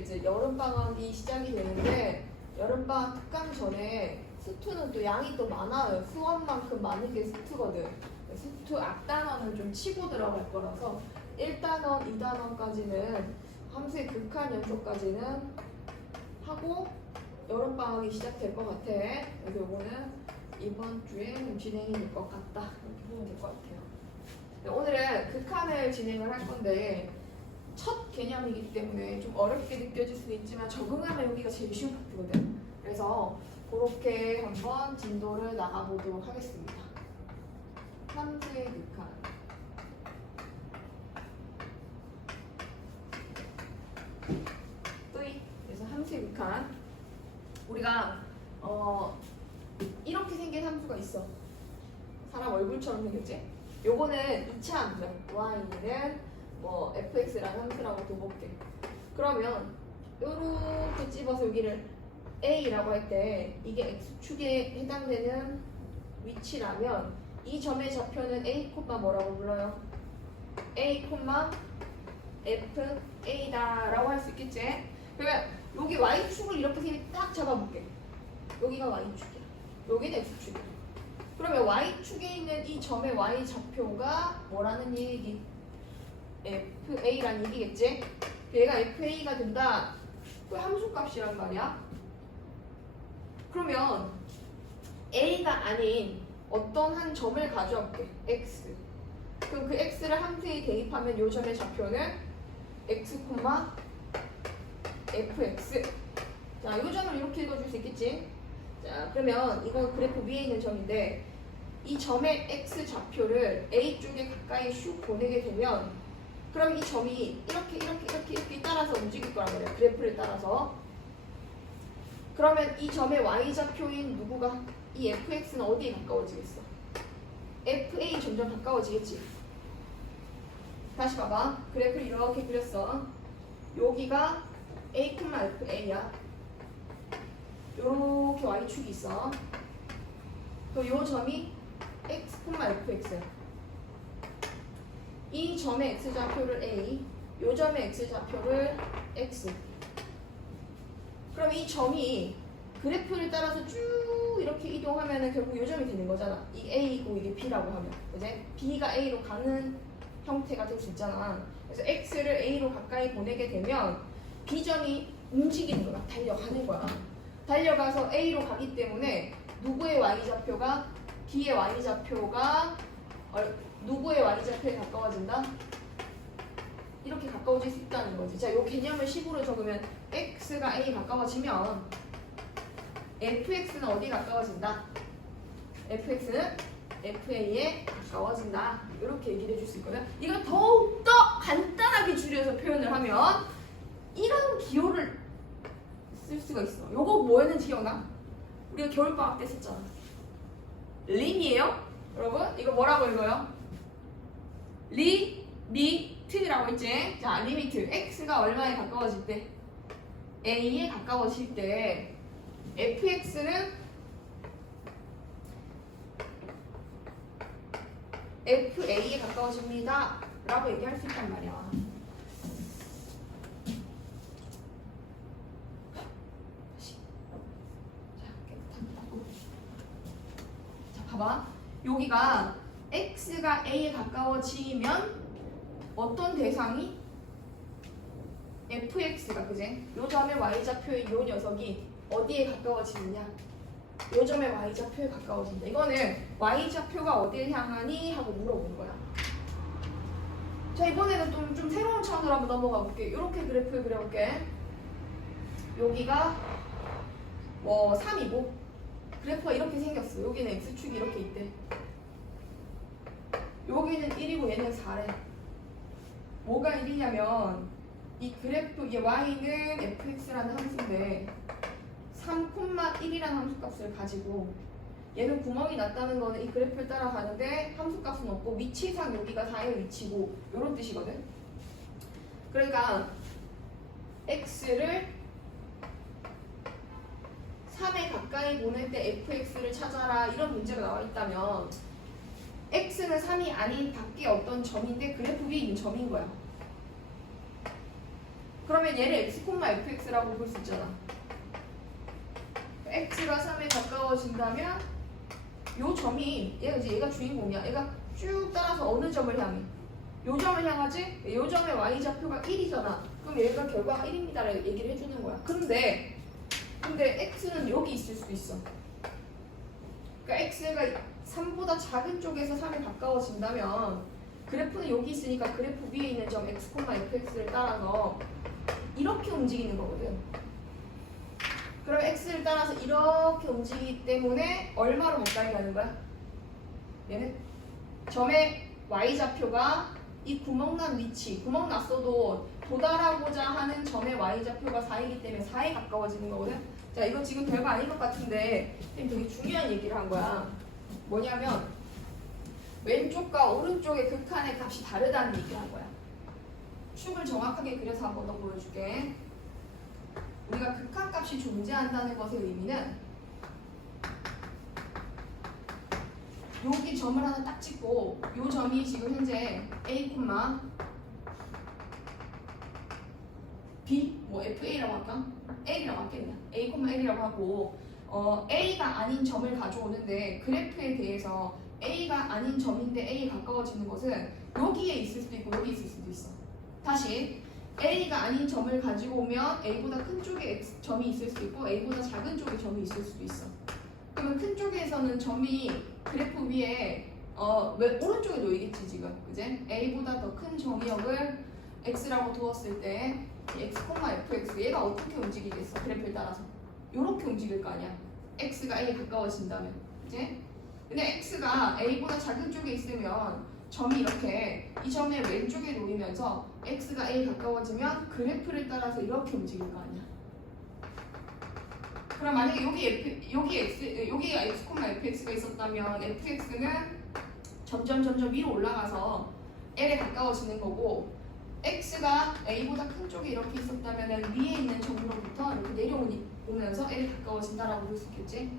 이제 여름방학이 시작이 되는데 여름방학 특강 전에 스투는 또 양이 또 많아요. 수원만큼 많은 게 스투거든. 스투 앞단원을 좀 치고 들어갈 거라서 1단원, 2단원까지는 함수의 극한 연속까지는 하고 여름방학이 시작될 것 같아. 그래서 요거는 이번 주에 진행이 될 것 같다. 이렇게 보면 될 것 같아요. 오늘은 극한을 진행을 할 건데 첫 개념이기 때문에 좀 어렵게 느껴질 수도 있지만 적응하면 여기가 제일 쉬운 파트거든. 그래서 그렇게 한번 진도를 나가보도록 하겠습니다. 함수의 극한. 그래서 함수의 극한. 우리가 이렇게 생긴 함수가 있어. 사람 얼굴처럼 생겼지? 요거는 2차 함수야. y는 뭐 fx라는 함수라고 둬볼게. 그러면 요렇게 찝어서 여기를 a라고 할 때 이게 x축에 해당되는 위치라면 이 점의 좌표는 a, 뭐라고 불러요? a, fa 라고 할 수 있겠지? 그러면 여기 y축을 이렇게 딱 잡아볼게. 여기가 y축이야. 여기는 x축이야. 그러면 y축에 있는 이 점의 y좌표가 뭐라는 얘기? fa라는 얘기겠지? 얘가 fa가 된다. 그 함수값이란 말이야. 그러면 a가 아닌 어떤 한 점을 가져올게. x. 그럼 그 x를 함수에 대입하면 이 점의 좌표는 x, fx. 자, 이 점을 이렇게 읽어줄 수 있겠지? 자, 그러면 이건 그래프 위에 있는 점인데 이 점의 x 좌표를 a 쪽에 가까이 슉 보내게 되면 그럼 이 점이 이렇게 따라서 움직일 거란 말이야. 그래프를 따라서. 그러면 이 점의 y좌표인 누구가? 이 fx는 어디에 가까워지겠어? fa 점점 가까워지겠지. 다시 봐봐. 그래프를 이렇게 그렸어. 여기가 a, fa야. 요렇게 y축이 있어. 또 요 점이 x, fx야. 이 점의 x좌표를 a, 요 점의 x좌표를 x. 그럼 이 점이 그래프를 따라서 쭉 이렇게 이동하면 결국 요 점이 되는 거잖아. 이 a이고 이게 b라고 하면. 그지? b가 a로 가는 형태가 될 수 있잖아. 그래서 x를 a로 가까이 보내게 되면 b점이 움직이는 거야. 달려가는 거야. 달려가서 a로 가기 때문에 누구의 y좌표가 b의 y좌표가 누구의 y좌표에 가까워진다? 이렇게 가까워질 수 있다는 거지. 자, 이 개념을 식으로 적으면 x가 a에 가까워지면 fx는 어디에 가까워진다? fx는 fa에 가까워진다. 이렇게 얘기를 해줄 수 있거든. 이걸 더욱더 간단하게 줄여서 표현을 하면 이런 기호를 쓸 수가 있어. 요거 뭐였는지 기억나? 우리가 겨울방학 때 썼잖아. 림이에요? 여러분 이거 뭐라고 읽어요? 리미트라고 했지? 자, 리미트 x가 얼마에 가까워질 때? a에 가까워질 때 fx는 fa에 가까워집니다 라고 얘기할 수 있단 말이야. 자, 봐봐. 여기가 x가 a에 가까워지면 어떤 대상이? fx가, 그제? 요 점의 y좌표의 요 녀석이 어디에 가까워지느냐? 요 점의 y좌표에 가까워진다. 이거는 y좌표가 어디를 향하니? 하고 물어보는 거야. 자, 이번에는 좀 새로운 차원으로 한번 넘어가 볼게. 이렇게 그래프를 그려볼게. 여기가 뭐 3이고 그래프가 이렇게 생겼어. 여기는 x축이 이렇게 있대. 여기는 1이고 얘는 4래. 뭐가 1이냐면 이 그래프, 이 y는 fx라는 함수인데 3,1이라는 함수값을 가지고 얘는 구멍이 났다는 거는 이 그래프를 따라가는데 함수값은 없고 위치상 여기가 4의 위치고 이런 뜻이거든. 그러니까 x를 3에 가까이 보낼 때 fx를 찾아라 이런 문제가 나와 있다면 x는 3이 아닌 밖에 어떤 점인데 그래프 위에 있는 점인 거야. 그러면 얘를 x, fx라고 볼 수 있잖아. x가 3에 가까워진다면 요 점이 얘가 주인공이야. 얘가 쭉 따라서 어느 점을 향해? 요 점을 향하지? 요 점의 y좌표가 1이잖아. 그럼 얘가 결과가 1입니다라고 얘기를 해주는 거야. 근데 x는 여기 있을 수도 있어. 그러니까 x가 3보다 작은 쪽에서 3에 가까워진다면 그래프는 여기 있으니까 그래프 위에 있는 점 x, fx를 따라서 이렇게 움직이는 거거든. 그럼 x를 따라서 이렇게 움직이기 때문에 얼마로 가까이 가는 거야? 얘는 점의 y좌표가 이 구멍난 위치, 구멍 났어도 도달하고자 하는 점의 y좌표가 4이기 때문에 4에 가까워지는 거거든. 자, 이거 지금 별거 아닌 것 같은데 되게 중요한 얘기를 한 거야. 뭐냐면 왼쪽과 오른쪽의 극한의 값이 다르다는 얘기를 한 거야. 축을 정확하게 그려서 한번 더 보여줄게. 우리가 극한값이 존재한다는 것의 의미는 여기 점을 하나 딱 찍고 이 점이 지금 현재 A, B, 뭐 FA라고 할까? L이라고 할게 그냥 A, L이라고 하고 A가 아닌 점을 가져오는데 그래프에 대해서 A가 아닌 점인데 A에 가까워지는 것은 여기에 있을 수도 있고 여기 있을 수도 있어. 다시 A가 아닌 점을 가지고 오면 A보다 큰 쪽에 점이 있을 수도 있고 A보다 작은 쪽에 점이 있을 수도 있어. 그러면 큰 쪽에서는 점이 그래프 위에 왜 오른쪽에 놓이겠지 지금, 그제? A보다 더 큰 점역을 X라고 두었을 때 X, fx 얘가 어떻게 움직이겠어? 그래프에 따라서 이렇게 움직일 거 아니야. X가 A에 가까워진다면, 그제? 근데 X가 A보다 작은 쪽에 있으면 점이 이렇게 이 점의 왼쪽에 놓이면서 x가 a에 가까워지면 그래프를 따라서 이렇게 움직일 거 아니야. 그럼 만약에 여기가 x, fx가 있었다면 fx는 점점 위로 올라가서 l에 가까워지는 거고 x가 a보다 큰 쪽에 이렇게 있었다면 위에 있는 점으로부터 이렇게 내려오면서 l에 가까워진다라고 볼 수 있겠지.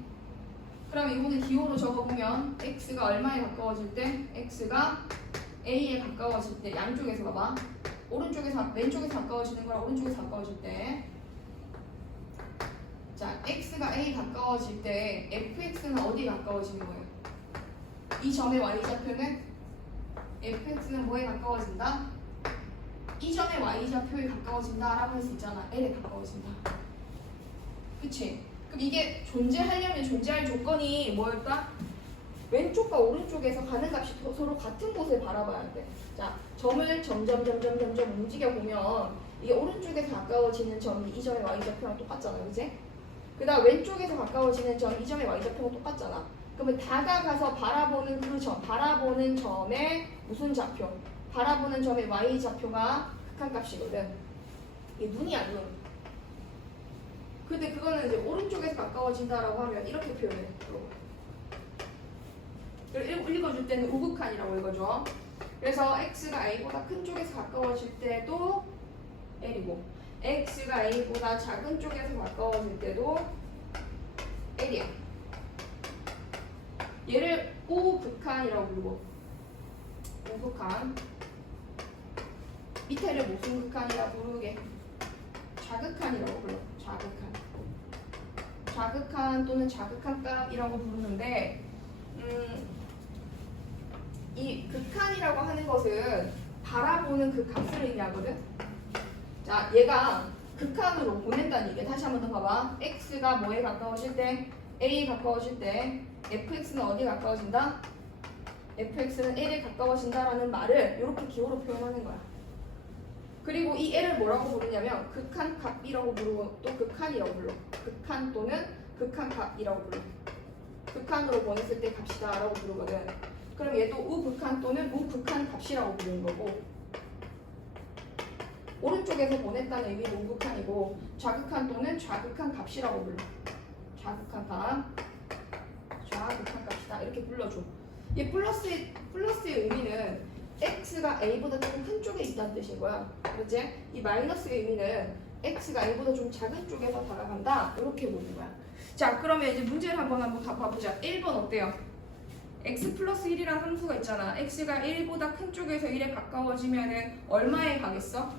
그럼 이거는 기호로 적어보면 x가 얼마에 가까워질 때? x가 a에 가까워질 때 양쪽에서 봐봐. 왼쪽에서 가까워지는 거랑 오른쪽에서 가까워질 때 자, x가 a에 가까워질 때 fx는 어디에 가까워지는 거예요? 이 점의 y좌표는 fx는 뭐에 가까워진다? 이 점의 y좌표에 가까워진다라고 할 수 있잖아. l에 가까워진다. 그치? 그럼 이게 존재하려면 존재할 조건이 뭐일까? 왼쪽과 오른쪽에서 가는 값이 서로 같은 곳을 바라봐야 돼. 자, 점을 점점 움직여 보면 이게 오른쪽에서 가까워지는 점이 이 점의 y좌표랑 똑같잖아, 그치? 그 다음 왼쪽에서 가까워지는 점, 이 점의 y좌표랑 똑같잖아. 그러면 다가가서 바라보는 그 점, 바라보는 점의 무슨 좌표? 바라보는 점의 y좌표가 극한값이거든. 이게 눈이야, 눈. 근데 그거는 이제 오른쪽에서 가까워진다라고 하면 이렇게 표현해. 읽어줄 때는 우극한이라고 읽어줘. 그래서 x가 a보다 큰 쪽에서 가까워질 때도 l이고 x가 a보다 작은 쪽에서 가까워질 때도 l이야. 얘를 우극한이라고 부르고 우극한 밑에를 무슨 극한이라고 부르게? 자극한이라고 불러. 자극한 또는 자극한값이라고 부르는데 이 극한이라고 하는 것은 바라보는 그 값을 의미하거든. 자, 얘가 극한으로 보낸다는 얘기야. 다시 한번 더 봐봐. x가 뭐에 가까워질 때? a에 가까워질 때 fx는 어디에 가까워진다? fx는 l에 가까워진다라는 말을 이렇게 기호로 표현하는 거야. 그리고 이 l을 뭐라고 부르냐면 극한값이라고 부르고 또 극한이라고 불러. 극한 또는 극한값이라고 불러. 극한으로 보냈을 때 값이다라고 부르거든. 그럼 얘도 우극한 또는 우극한값이라고 부르는 거고 오른쪽에서 보냈다는 의미는 우극한이고 좌극한 또는 좌극한값이라고 불러. 좌극한값이다 이렇게 불러줘. 이 플러스의 의미는 x가 a보다 조금 큰 쪽에 있다는 뜻인 거야. 그렇지? 이 마이너스의 의미는 x가 a보다 좀 작은 쪽에서 다가간다 이렇게 보는 거야. 자, 그러면 이제 문제를 한번 봐보자. 1번 어때요? x 플러스 1이라는 함수가 있잖아. x가 1보다 큰 쪽에서 1에 가까워지면은 얼마에 가겠어?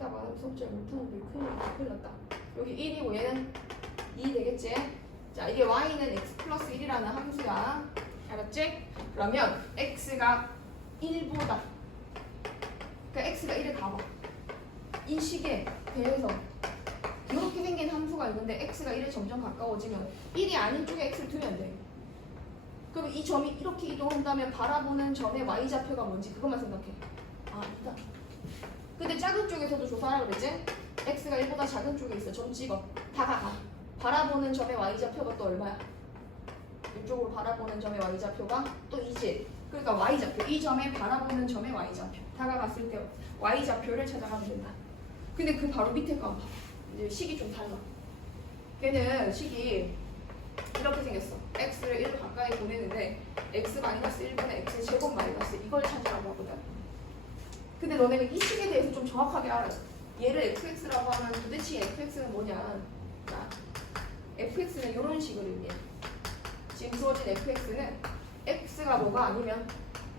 답 안 하면 수업 잘 못하는데 큰일 났다. 여기 1이고 얘는 2 되겠지? 자, 이게 y는 x 플러스 1이라는 함수야. 알았지? 그러면 x가 1보다, 그러니까 x가 1에 가봐. 이 식에 대해서 이렇게 생긴 함수가 있는데 x가 1에 점점 가까워지면 1이 아닌 쪽에 x를 두면 돼. 그럼 이 점이 이렇게 이동한다면 바라보는 점의 y좌표가 뭔지 그것만 생각해. 아, 이다. 근데 작은 쪽에서도 조사하라 그랬지? x가 1보다 작은 쪽에 있어. 점 찍어. 다 가. 바라보는 점의 y좌표가 또 얼마야? 이쪽으로 바라보는 점의 y좌표가 또 2지. 그러니까 y좌표. 이 점에 바라보는 점의 y좌표. 다가갔을 때 y좌표를 찾아가면 된다. 근데 그 바로 밑에 거 봐봐. 이제 식이 좀 달라. 걔는 식이 이렇게 생겼어. x를 1 가까이 보내는데 x-1분의 x 제곱 마이너스 이걸 찾으라고 하거든. 근데 너네가 이 식에 대해서 좀 정확하게 알아. 얘를 fx라고 하면 도대체 fx는 뭐냐. 자, fx는 이런 식으로 의미해. 지금 주어진 fx는 x가 뭐가 아니면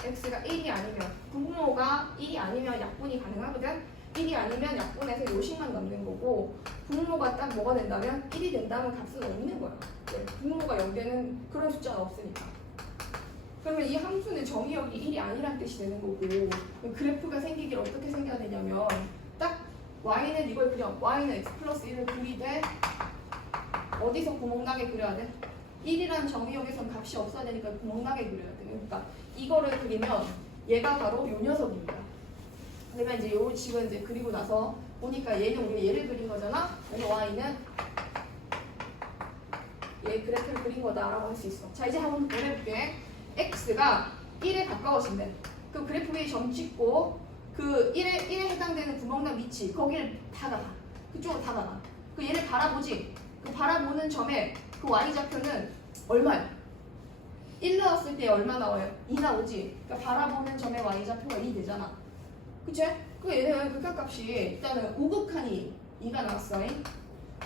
x가 1이 아니면 분모가 1이 아니면 약분이 가능하거든. 1이 아니면 약분해서 요식만 남는 거고 분모가 딱 뭐가 된다면 1이 된다면 값은 없는 거야. 네, 분모가 0되는 그런 숫자는 없으니까. 그러면 이 함수는 정의역이 1이 아니란 뜻이 되는 거고 그래프가 생기길 어떻게 생겨야 되냐면 딱 y는 이걸 그려. y는 x 플러스 1을 그리되 어디서 구멍나게 그려야 돼? 1이라는 정의역에선 값이 없어야 되니까 구멍나게 그려야 돼. 그러니까 이거를 그리면 얘가 바로 요 녀석입니다. 내가 이제 요 식을 이제 그리고 나서 보니까 얘는 우리가 얘를 그린 거잖아. 그래서 y는 얘 그래프를 그린 거다라고 할 수 있어. 자, 이제 한번 보내볼게. x가 1에 가까워진대. 그 그래프 위에 점 찍고 그 1에 해당되는 구멍난 위치 거기를 다 가봐. 그쪽으로 다 가봐. 그 얘를 바라보지. 그 바라보는 점에 그 y좌표는 얼마야? 1 나왔을 때 얼마 나와요? 2 나오지. 그러니까 바라보는 점의 y좌표가 2 되잖아. 그치? 그 얘는 극한값이 일단은 우극한이 2가 나왔어.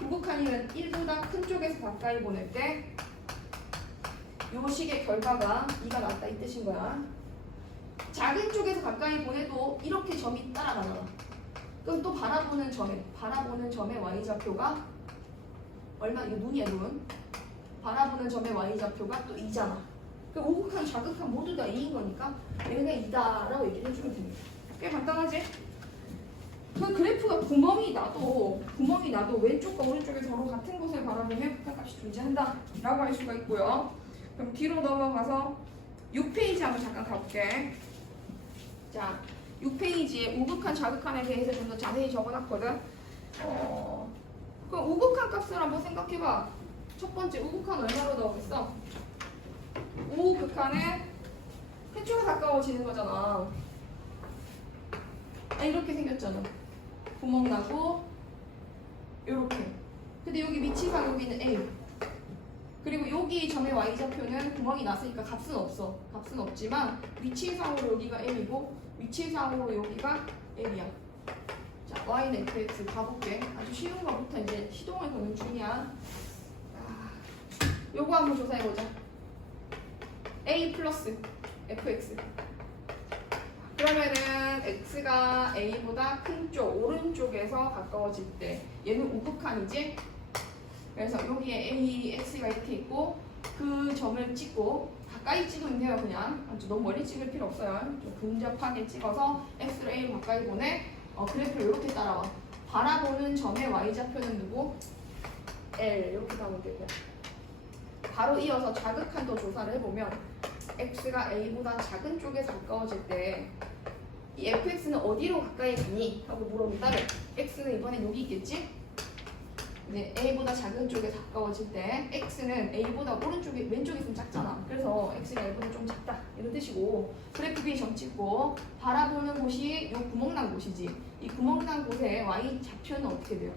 우극한이는 1보다 큰 쪽에서 가까이 보낼 때 요 식의 결과가 2가 나왔다 이 뜻인 거야. 작은 쪽에서 가까이 보내도 이렇게 점이 따라가잖아. 그럼 또 바라보는 점의 y좌표가 얼마? 이거 눈이야 눈. 바라보는 점의 y좌표가 또 2잖아. 그 우극한, 자극한 모두 다 2인 거니까 얘는 2다라고 얘기를 해주면 됩니다. 꽤 간단하지? 그 그래프가 구멍이 나도 왼쪽과 오른쪽에 서로 같은 곳을 바라보면 극한값이 존재한다 라고 할 수가 있고요. 그럼 뒤로 넘어가서 6페이지 한번 잠깐 가볼게. 자, 6페이지에 우극한, 자극한에 대해서 좀 더 자세히 적어놨거든. 그럼 우극한 값을 한번 생각해봐. 첫 번째 우극한 얼마로 나오겠어? 우극한은 한쪽에 가까워지는 거잖아. 이렇게 생겼잖아. 구멍 나고 요렇게. 근데 여기 위치상 여기는 A. 그리고 여기 점의 y좌표는 구멍이 났으니까 값은 없어. 값은 없지만 위치상으로 여기가 M이고 위치상으로 여기가 L이야. 자, y는 fx 가볼게. 아주 쉬운 거부터 이제 시동을 거는 중이야. 요거 한번 조사해보자. A 플러스 fx. 그러면은 x가 a보다 큰 쪽, 오른쪽에서 가까워질 때 얘는 우극한이지? 그래서 여기에 a, x가 이렇게 있고 그 점을 찍고 가까이 찍으면 돼요. 그냥 아주 너무 멀리 찍을 필요 없어요. 좀 근접하게 찍어서 x를 a로 가까이 보내. 그래프를 이렇게 따라와. 바라보는 점의 y좌표는 누구? L. 이렇게 가면 되고요. 바로 이어서 자극한도 조사를 해보면 x가 a보다 작은 쪽에서 가까워질 때 이 fx는 어디로 가까이 가니? 하고 물어본다면 x는 이번엔 여기 있겠지? 네, a보다 작은 쪽에 가까워질 때 x는 a보다 오른쪽에 왼쪽에 있으면 작잖아. 그래서 x가 a보다 좀 작다 이런 뜻이고 그래프 위에 점 찍고 바라보는 곳이 요 구멍난 곳이지. 이 구멍난 곳에 y 좌표는 어떻게 돼요?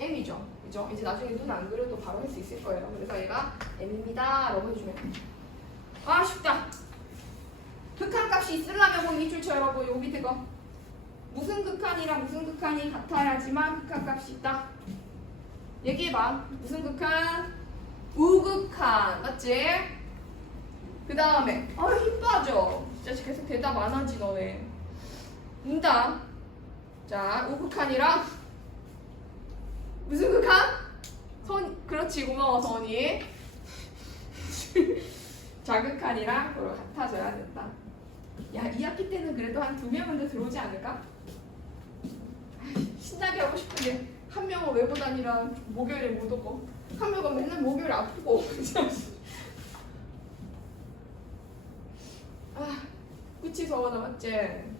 m이죠. 그죠? 이제 나중에 눈 안 그려도 바로 할 수 있을 거예요. 그래서 얘가 m입니다 라고 해주면 아 쉽다. 극한값이 있으려면 그럼 이 줄쳐라고 요 밑에 거 무슨 극한이랑 무슨 극한이 같아야지만 극한값이 있다. 얘기해봐. 무슨 극한? 우극한. 맞지? 그 다음에 힘 빠져. 진짜 계속 대답 안 하지 너네. 응답. 자, 우극한이랑 무슨 극한? 그렇지, 고마워 선이. 좌극한이랑 서로 같아져야 된다. 야, 2학기 때는 그래도 한 2명은 더 들어오지 않을까? 신나게 하고 싶은데 한 명은 외부 다니라 목요일에 못 오고 한 명은 맨날 목요일 아프고. 아, 그치 서원아 맞지?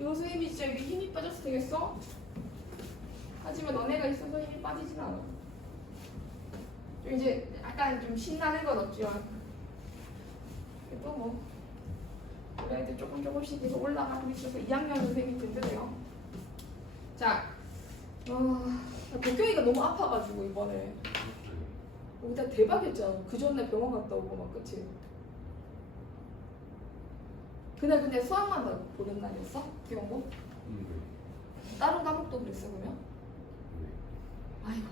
이거 선생님이 진짜 이게 힘이 빠져서 되겠어? 하지만 너네가 있어서 힘이 빠지진 않아. 좀 이제 약간 좀 신나는 건 없지만 또 뭐 우리 애들 조금씩 계속 올라가고 있어서 2학년 선생님이 든든해요. 자, 복경이가 너무 아파가지고 이번에 여기다 대박이었잖아. 그 전날 병원 갔다 오고 막 그치? 그날 근데 수학만 보는 날이었어? 기억고? 다른 과목도 그랬어 그러면? 아이고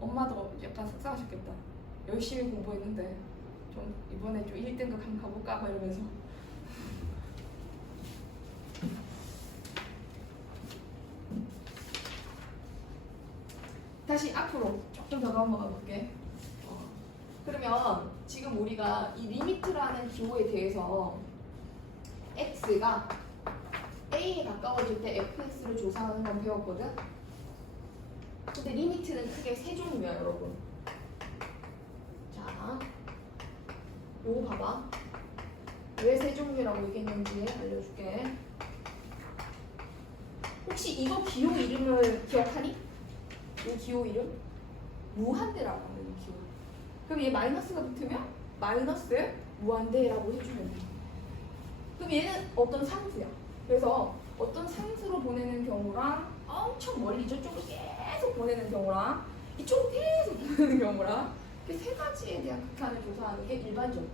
엄마도 약간 속상하셨겠다. 열심히 공부했는데 좀 이번에 좀 1등급 한번 가볼까 막 이러면서. 다시 앞으로 조금 더 넘어가 볼게. 그러면 지금 우리가 이 리미트라는 기호에 대해서 x가 a에 가까워질 때 fx를 조사하는 건 배웠거든? 근데 리미트는 크게 세 종류야 여러분. 자, 요거 봐봐. 왜 세 종류라고 얘기했는지 알려줄게. 혹시 이거 기호 이름을 기억하니? 이 기호 이름? 무한대라고 하는 이 기호. 그럼 얘 마이너스가 붙으면 마이너스 무한대라고 해주면 돼. 그럼 얘는 어떤 상수야. 그래서 어떤 상수로 보내는 경우랑 엄청 멀리 저쪽으로 계속 보내는 경우랑 이쪽으로 계속 보내는 경우랑 이렇게 세 가지에 대한 극한을 조사하는 게 일반적이야.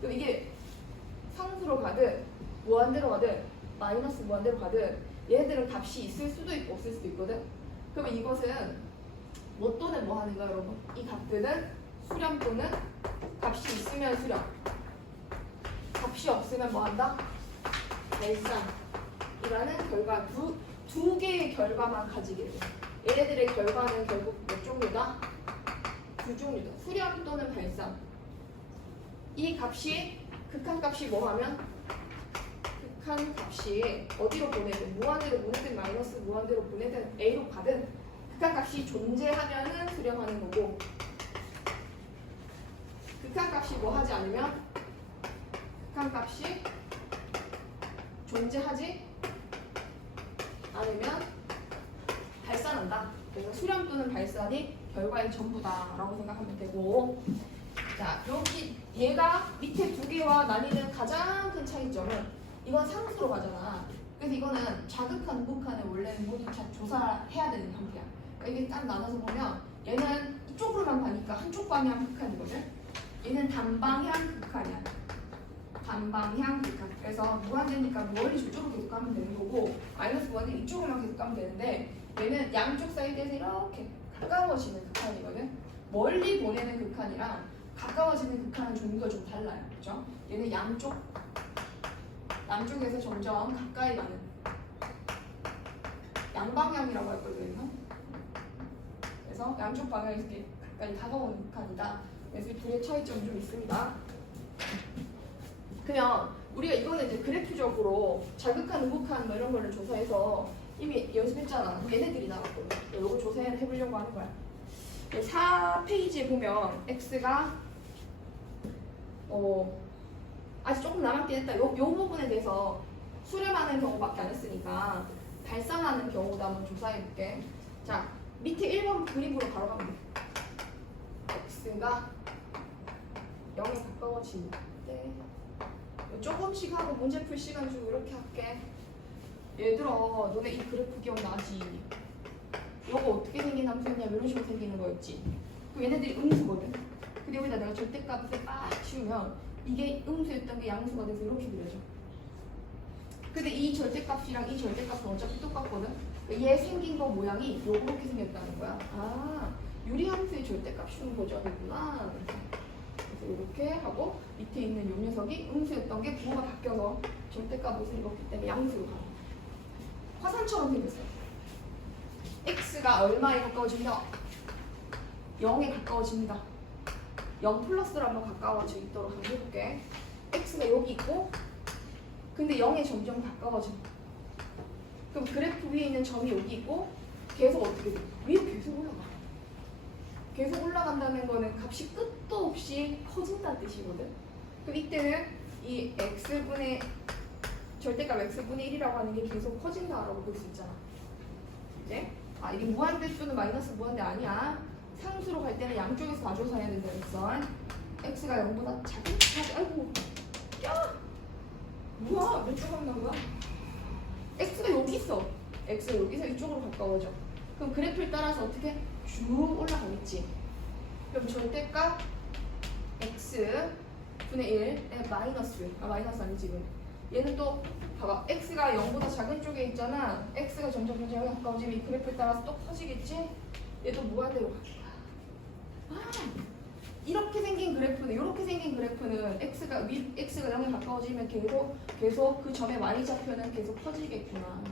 그럼 이게 상수로 가든 무한대로 가든 마이너스 무한대로 가든 얘네들은 값이 있을 수도 있고 없을 수도 있거든. 그러면 이것은 뭐 또는 뭐 하는 거야 여러분? 이 값들은 수렴 또는 값이 있으면 수렴, 값이 없으면 뭐 한다? 발산이라는 결과 두 개의 결과만 가지게 돼. 얘네들의 결과는 결국 몇 종류다? 두 종류다. 수렴 또는 발산. 이 값이 극한값이 뭐 하면? 극한값이 어디로 보내든 무한대로 보내든 마이너스 무한대로 보내든 A로 가든 극한값이 존재하면은 수렴하는 거고 극한값이 뭐 하지 않으면 극한값이 존재하지 않으면 발산한다. 그래서 수렴 또는 발산이 결과의 전부다라고 생각하면 되고, 자 여기 얘가 밑에 두 개와 나뉘는 가장 큰 차이점은 이건 상수로 가잖아. 그래서 이거는 자극한 우극한을 원래는 모두 조사해야 되는 형태야. 그러니까 이게 딱 나눠서 보면 얘는 이쪽으로만 가니까 한쪽 방향 극한이거든. 얘는 단방향 극한이야. 단방향 극한. 그래서 무한대니까 멀리 저쪽으로 계속 가면 되는 거고 마이너스 무한대 이쪽으로만 계속 가면 되는데 얘는 양쪽 사이드에서 이렇게 가까워지는 극한이거든. 멀리 보내는 극한이랑 가까워지는 극한은 종류가 좀 달라요. 그죠? 얘는 양쪽에서 점점 가까이 가는 양방향이라고 할 거거든요. 그래서 양쪽 방향에서 이렇게 가까이 다가오는 극한이다. 그래서 이 둘의 차이점이 좀 있습니다. 그러면 우리가 이거는 이제 그래프적으로 자극한, 우극한 뭐 이런 거를 조사해서 이미 연습했잖아. 얘네들이 나왔거든. 이거 조사해보려고 하는 거야. 4페이지에 보면 x가 아직 조금 남았긴 했다. 요 부분에 대해서 수렴하는 경우밖에 안 했으니까 발산하는 경우도 한번 조사해볼게. 자, 밑에 1번 그림으로 바로 가면 돼. x가 0에 가까워질 때 조금씩 하고 문제 풀 시간 주고 이렇게 할게. 얘들아 너네 이 그래프 기억나지? 이거 어떻게 생긴 함수였냐면 이런 식으로 생기는 거였지. 그럼 얘네들이 음수거든. 근데 여기다 내가 절대값을 빡 치우면 이게 음수였던 게 양수가 돼서 이렇게 그려져. 근데 이 절대값이랑 이 절대값은 어차피 똑같거든. 얘 생긴 거 모양이 요렇게 생겼다는 거야. 아, 유리함수의 절대값 쉬운 버전이구나. 그래서 이렇게 하고 밑에 있는 요 녀석이 음수였던 게 부호가 바뀌어서 절대값 옷을 입었기 때문에 양수로 가는 거야. 화산처럼 생겼어요. x가 얼마에 가까워집니다? 0에 가까워집니다. 0 플러스로 한번 가까워져 있도록 한번 해볼게. x가 여기 있고 근데 0에 점점 가까워져. 그럼 그래프 위에 있는 점이 여기 있고 계속 어떻게 돼? 위로 계속 올라가. 계속 올라간다는 거는 값이 끝도 없이 커진다는 뜻이거든. 그럼 이때는 이 x분의 절대값 x분의 1이라고 하는 게 계속 커진다라고 볼 수 있잖아. 이제 이게 무한대 또는 마이너스 무한대 아니야. 상수로 갈 때는 양쪽에서 다 줘서 해야 된다 그랬어. x가 0보다 작은 아이고 야 뭐야 몇 조각 나온 거야? x가 여기 있어. x가 여기서 이쪽으로 가까워져. 그럼 그래프를 따라서 어떻게 쭉 올라가겠지. 그럼 절대값 x 분의 1에 마이너스 마이너스 아니지 지금. 얘는 또 봐봐 x가 0보다 작은 쪽에 있잖아. x가 점점 가까워지면 이 그래프를 따라서 또 커지겠지. 얘도 무한대로 갈 거야. 이렇게 생긴 그래프는 이렇게 생긴 그래프는 x가 0에 가까워지면 계속 그 점의 y좌표는 계속 커지겠구나.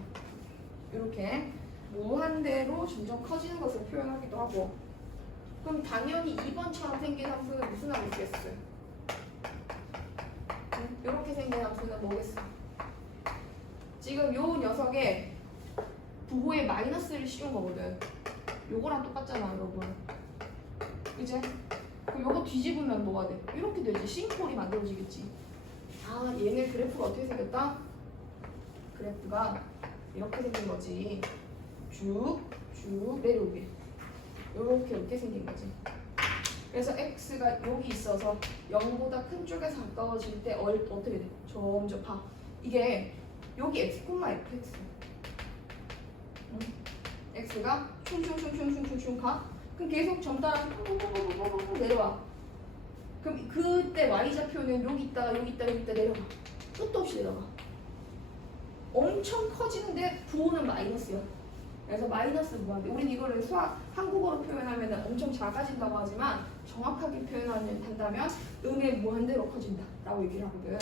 이렇게 무한대로 점점 커지는 것을 표현하기도 하고. 그럼 당연히 2번처럼 생긴 함수는 무슨 함수겠어요? 이렇게 생긴 함수는 뭐겠어? 지금 요 녀석의 부호에 마이너스를 씌운 거거든. 요거랑 똑같잖아 여러분. 그치? 그럼 요거 뒤집으면 뭐가 돼? 이렇게 되지. 싱크홀이 만들어지겠지. 얘네 그래프가 어떻게 생겼다? 그래프가 이렇게 생긴 거지. 쭉 내려오게. 이렇게 생긴 거지. 그래서 x가 여기 있어서 0보다 큰 쪽에서 가까워질 때 어떻게 돼? 점점 봐. 이게 여기 x, fx. x가 슝슝슝슝슝슝 가. 그럼 계속 점 따라 내려와. 그럼 그때 y좌표는 여기 있다가 내려가. 끝도 없이 내려가. 엄청 커지는데 부호는 마이너스야. 그래서 마이너스 무한대. 우린 이거를 한국어로 표현하면 엄청 작아진다고 하지만 정확하게 표현한다면 음의 무한대로 커진다라고 얘기를 하거든.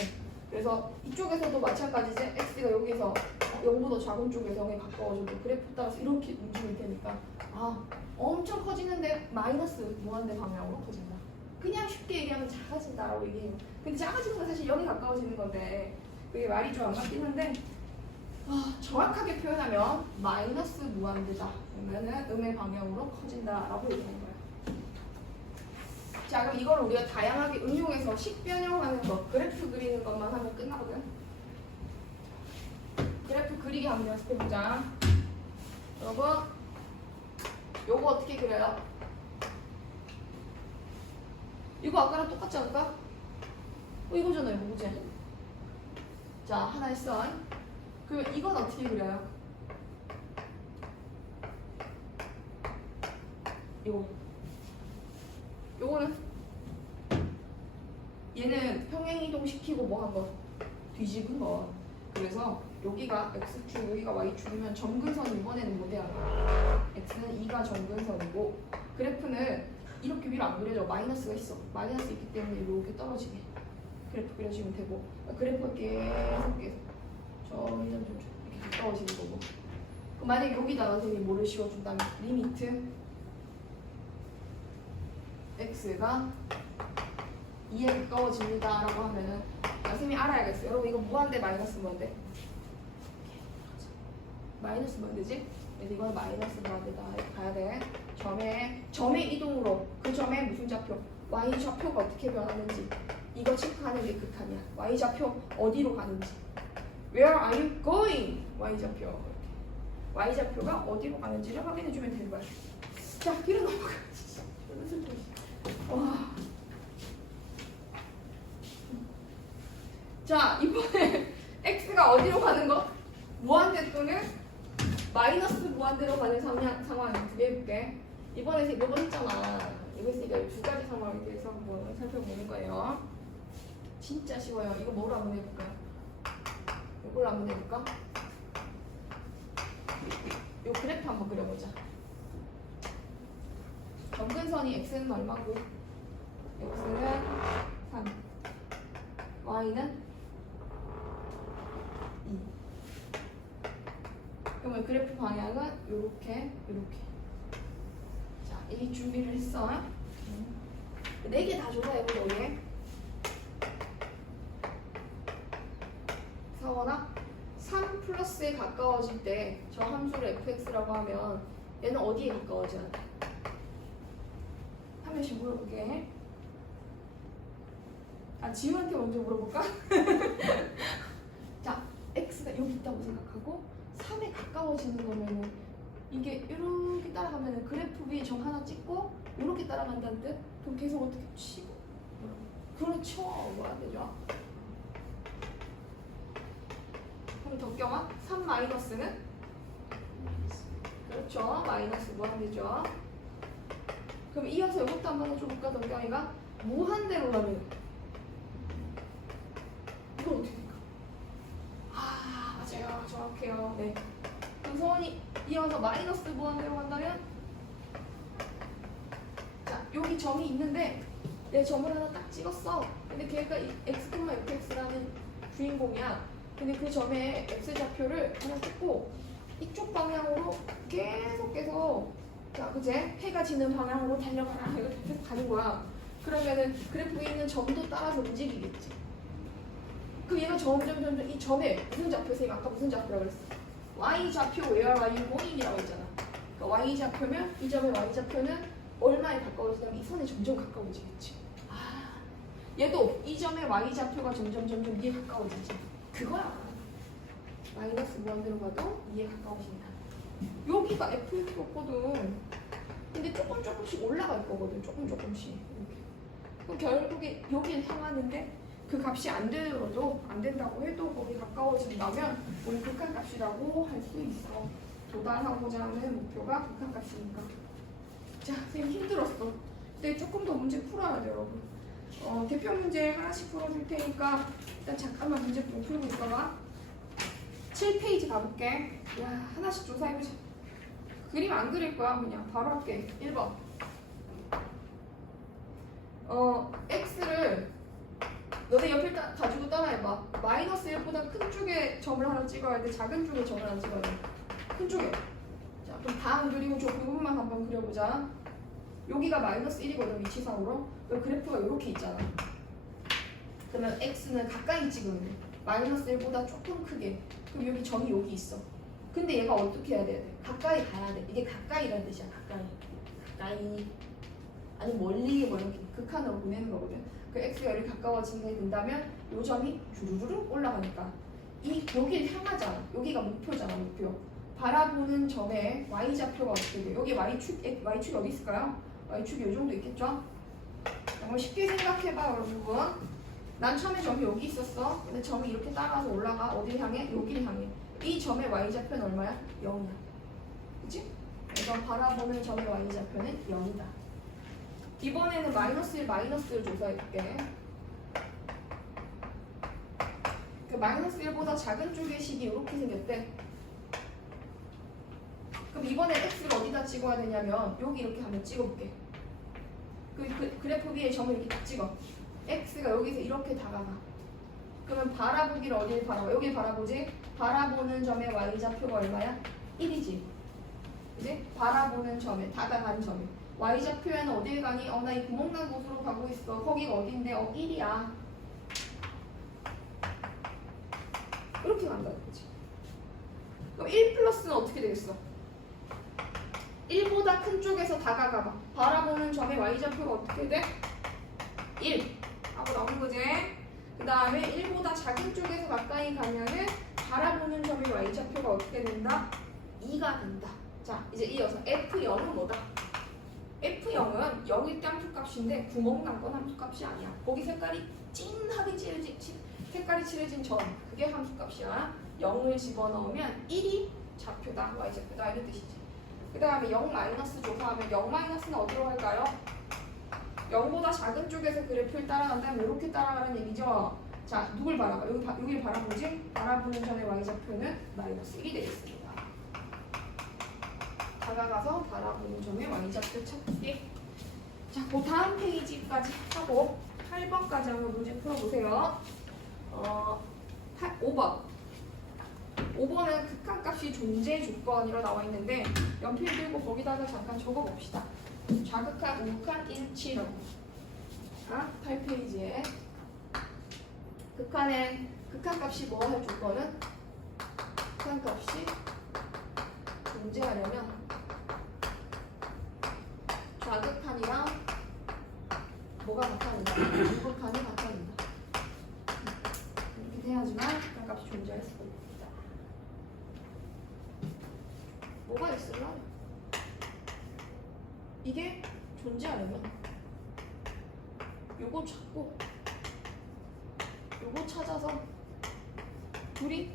그래서 이쪽에서도 마찬가지지. x가 여기서 0보다 작은 쪽에서 0에 가까워져도 그래프 따라서 이렇게 움직일 테니까 엄청 커지는데 마이너스 무한대 방향으로 커진다. 그냥 쉽게 얘기하면 작아진다라고 얘기해요. 근데 작아지는 건 사실 0에 가까워지는 건데 그게 말이 좀 안 맞긴 한데 정확하게 표현하면 마이너스 무한대다. 그러면은 음의 방향으로 커진다라고 얘기하는 거야. 자, 그럼 이걸 우리가 다양하게 응용해서 식변형하는 거, 그래프 그리는 것만 하면 끝나거든. 그래프 그리기 한번 연습해보자. 여러분, 요거 어떻게 그려요? 이거 아까랑 똑같지 않을까? 이거잖아요, 이거 그치? 자, 하나 했어. 그러면 이건 어떻게 그려요? 요거는 얘는 평행이동 시키고 뭐 한 거? 뒤집은 거. 그래서 여기가 x축, 여기가 y축이면 점근선 이번에는 뭐 돼야 돼? x는 2가 점근선이고 그래프는 이렇게 위로 안 그려져. 마이너스가 있어. 마이너스 있기 때문에 이렇게 떨어지게 그래프 그려주면 되고 그래프가 계속 점점 이렇게 가까워지는 거고. 그럼 만약에 여기다가 선생님이 뭐를 씌워준다면 리미트 x가 2에 가까워집니다 라고 하면은 선생님이 알아야겠어요. 여러분 이거 무한대 마이너스 무한대? 마이너스 무한대지? 그래서 이건 마이너스 무한대다 가야 돼. 점의 이동으로 그 점에 무슨 좌표? y 좌표가 어떻게 변하는지 이거 체크하는 게 극한이야. y 좌표 어디로 가는지 Where are you going? y 좌표 y 좌표가 어디로 가는지를 확인해주면 되는 거야. 자, 뒤로 넘어가야지. 와. 자, 이번에 x가 어디로 가는 거? 무한대 또는 마이너스 무한대로 가는 상황 어떻게 해볼게. 이번에 이거 했잖아. 이거 했으니까 두 가지 상황에 대해서 한번 살펴보는 거예요. 진짜 쉬워요. 이거 뭐로 한번 해볼까요? 이걸로 한번 해볼까? 이 그래프 한번 그려보자. 점근선이 x는 얼마고? x는 3, y는 2. 그러면 그래프 방향은 요렇게 요렇게. 자, 이 준비를 했어. 4개 다 조사해보자 우리. 서원아, 3 플러스에 가까워질 때 저 함수를 fx라고 하면 얘는 어디에 가까워져야 돼? 한 명씩 물어볼게. 아, 지우한테 먼저 물어볼까? 자, x가 여기 있다고 생각하고 3에 가까워지는 거면은 이게 이렇게 따라가면은 그래프 위에 점 하나 찍고 이렇게 따라간다는 뜻? 그럼 계속 어떻게 치고? 그렇죠. 뭐야 되죠? 그럼 덕경아, 3 마이너스는? 그렇죠. 마이너스 무한 되죠. 그럼 이어서 이것도 한번 해줘볼까, 덕경이가? 무한대로라면 이거 어떻게 될까? 아, 맞아요. 정확해요. 네. 그럼 소원이 이어서 마이너스 무한대로 간다면? 자, 여기 점이 있는데 내 점을 하나 딱 찍었어. 근데 걔가 x, fx라는 주인공이야. 근데 그 점에 x좌표를 하나 찍고 이쪽 방향으로 계속 자, 그제? 해가 지는 방향으로 달려가라. 이렇게 계속 가는 거야. 그러면은 그래프에 있는 점도 따라서 움직이겠지. 그럼 얘가 점점 이 점에 무슨 좌표세요? 아까 무슨 좌표라고 그랬어? y좌표 where are you going이라고 했잖아. 그러니까 y좌표면 이 점의 y좌표는 얼마에 가까워지냐면 이 선에 점점 가까워지겠지. 아, 얘도 이 점의 y좌표가 점점 위에 가까워지지. 그거야. 마이너스 무한대로 가도 위에 가까워진다. 여기가 fx였거든. 근데 조금씩 올라갈 거거든. 조금씩. 이렇게. 그럼 결국에 여기를 향하는데 그 값이 안 된다고 해도 거기 가까워진다면 우리 극한값이라고 할 수 있어. 도달하고자 하는 목표가 극한값이니까. 자, 선생님 힘들었어. 근데 조금 더 문제 풀어야 돼요, 여러분. 대표 문제 하나씩 풀어줄 테니까 일단 잠깐만 문제 좀 풀고 있어봐. 7페이지 가볼게. 야, 하나씩 조사해보자. 그림 안 그릴 거야, 그냥 바로 할게. 1번. x를 너네 옆에 가지고 따라해봐. 마이너스 1보다 큰 쪽에 점을 하나 찍어야 돼. 작은 쪽에 점을 하나 찍어야 돼. 큰 쪽에. 자, 그럼 다 안 그리고 저 부분만 한번 그려보자. 여기가 마이너스 1이거든, 위치상으로. 그럼 그래프가 이렇게 있잖아. 그러면 x는 가까이 찍으면 돼. 마이너스 1보다 조금 크게. 그럼 여기 점이 여기 있어. 근데 얘가 어떻게 해야 돼? 가까이 가야 돼. 이게 가까이라는 뜻이야, 가까이. 아니, 멀리 뭐 이렇게 극한으로 보내는 거거든. 그 x가 여기 가까워지게 된다면 이 점이 주르르 올라가니까 여기를 향하잖아. 여기가 목표잖아, 목표. 바라보는 점의 y좌표가 어떻게 돼? 여기 y축이 어디 있을까요? y축이 이 정도 있겠죠? 한번 쉽게 생각해봐, 여러분. 난 처음에 점이 여기 있었어. 근데 점이 이렇게 따라서 올라가. 어디를 향해? 여기를 향해. 이 점의 y좌표는 얼마야? 0이야. 그치? 그래서 바라보는 점의 y좌표는 0이다. 이번에는 마이너스 1, 마이너스를 조사해볼게. 그 마이너스 1보다 작은 쪽의 식이 이렇게 생겼대. 그럼 이번에 x를 어디다 찍어야 되냐면 여기 이렇게 한번 찍어볼게. 그래프 위에 점을 이렇게 딱 찍어. x가 여기서 이렇게 다가가. 그러면 바라보기를 어디를 바라봐? 여기 바라보지? 바라보는 점의 y좌표가 얼마야? 1이지. 그지? 바라보는 점에, 다가간 점에. y좌표에는 어딜 가니? 나 이 구멍난 곳으로 가고 있어. 거기가 어딘데? 1이야. 이렇게 간다는 거지. 그럼 1 플러스는 어떻게 되겠어? 1보다 큰 쪽에서 다가가봐. 바라보는 점의 y좌표가 어떻게 돼? 1 하고 나오는 거지. 그 다음에 1보다 작은 쪽에서 가까이 가면은 바라보는 점의 y좌표가 어떻게 된다? 2가 된다. 자, 이제 이어서 F0은 뭐다? F0은 0일 때 함수값인데 구멍 난 건 함수값이 아니야. 거기 색깔이 진하게 색깔이 칠해진 점, 그게 함수값이야. 0을 집어넣으면 1이 좌표다, y좌표다 이런 뜻이지. 그 다음에 0 마이너스 조사하면 0 마이너스는 어디로 갈까요? 0보다 작은 쪽에서 그래프를 따라간다면 이렇게 따라가는 얘기죠. 자, 누굴 바라봐? 여기를 바라보지? 바라보는 점의 y좌표는 마이너스 1이 되겠습니다. 다가가서 바라보는 점의 y좌표 찾기. 자, 그 다음 페이지까지 하고 8번까지 한번 문제 풀어보세요. 5번. 5번은 극한값이 존재 조건이라 나와 있는데 연필 들고 거기다가 잠깐 적어봅시다. 좌극한, 우극한, 일치라고. 8페이지에 극한값이 뭐 할 조건은 극한값이 존재하려면 좌극한이랑 뭐가 같아야 된다? 우극한이 같아야 된다. 이렇게 돼야지만 극한값이 존재할 수가 있다. 뭐가 있을까요? 이게 존재하려면 요거 찾고 요거 찾아서 둘이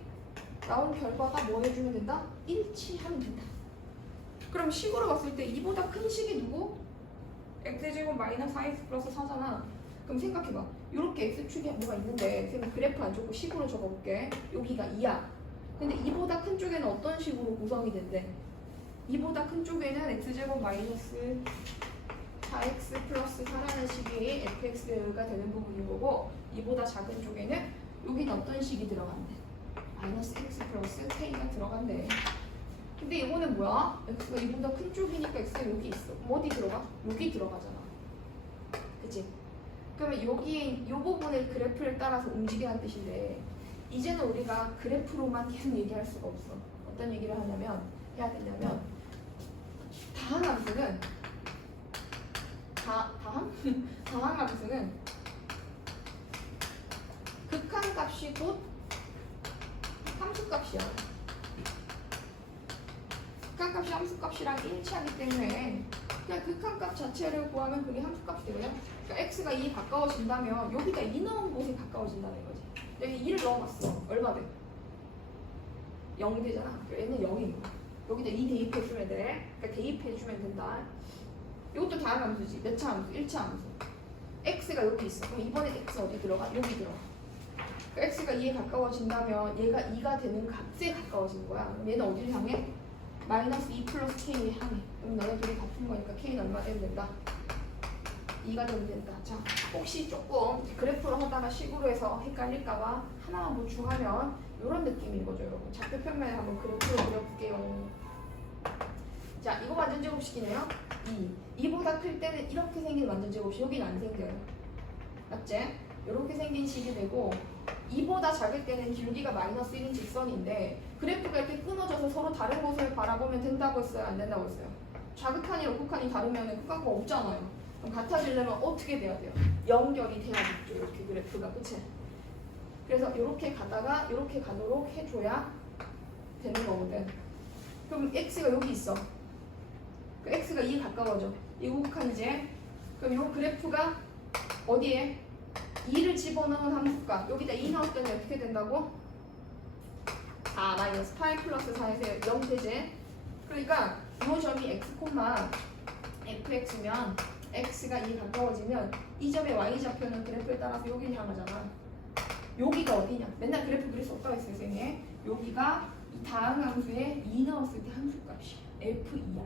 나온 결과가 뭐 해주면 된다? 일치하면 된다. 그럼 식으로 봤을 때 이보다 큰 식이 누구? x제곱 마이너스 4x 플러스 4잖아. 그럼 생각해봐. 요렇게 x축에 뭐가 있는데 쌤 그래프 안 적고 식으로 적어볼게. 여기가 2야. 근데 이보다 큰 쪽에는 어떤 식으로 구성이 된대? 이보다 큰 쪽에는 x제곱 마이너스 4x 플러스 4라는 식이 fx가 되는 부분인 거고, 이보다 작은 쪽에는 여기는 어떤 식이 들어간대? 마이너스 x 플러스 k가 들어간대. 근데 이거는 뭐야? x가 이보다 큰 쪽이니까 x가 여기 있어. 어디 들어가? 여기 들어가잖아. 그치? 그러면 여기에 이 부분을 그래프를 따라서 움직이라는 뜻인데, 이제는 우리가 그래프로만 계속 얘기할 수가 없어. 어떤 얘기를 해야 되냐면 다항함수는 다항함수는 극한값이 곧 함수값이야. 극한값이 함수값이랑 일치하기 때문에 그냥 극한값 자체를 구하면 그게 함수값이 되거든요. 그러니까 x가 2에 가까워진다면 여기가 2 넣은 곳에 가까워진다는 거지. 여기 2를 넣어봤어. 얼마 돼? 0 되잖아. 얘는 0인 거야. 여기다 2 대입해주면 돼. 그러니까 대입해주면 된다. 이것도 다항함수지. 몇 차 함수? 1차 함수. x가 여기 있어. 그럼 이번에 x 어디 들어가? 여기 들어가. 그러니까 x가 2에 가까워진다면 얘가 2가 되는 값에 가까워진 거야. 그럼 얘는 어디를 향해? 마이너스 2 플러스 k를 향해. 그럼 너네 둘이 같은 거니까 k는 얼마 되면 된다? 2가 되면 된다. 자, 혹시 조금 그래프로 하다가 식으로 해서 헷갈릴까봐 하나만 보충하면 이런 느낌인 거죠, 여러분. 좌표 평면에 한번 그래프로 그려볼게요. 자, 이거 완전 제곱식이네요. 2보다 클 때는 이렇게 생긴 완전 제곱식. 여기는 안 생겨요. 맞지? 이렇게 생긴 식이 되고, 2보다 작을 때는 길기가 마이너스 1인 직선인데 그래프가 이렇게 끊어져서 서로 다른 곳을 바라보면 된다고 했어요? 안 된다고 했어요? 좌극한이랑 우극한이 다르면 극한가 없잖아요. 그럼 같아지려면 어떻게 돼야 돼요? 연결이 돼야겠죠. 이렇게 그래프가. 그치? 그래서 이렇게 가다가 이렇게 가도록 해줘야 되는 거거든. 그럼 x가 여기 있어. 그 x가 2에 가까워져. 이 우극한이지. 그럼 이 그래프가 어디에? 2를 집어넣은 함수값. 여기다 2 넣었더니 어떻게 된다고? 4 마이너스 8 플러스 4에서 0 되지. 그러니까 이 점이 x, fx면 x가 2에 가까워지면 이 점의 y좌표는 그래프에 따라서 여기를 향하잖아. 여기가 어디냐? 맨날 그래프 그릴 수 없다고 했어요, 선생님. 여기가 이 다항함수에 2 넣었을 때 함수값이야. f2야.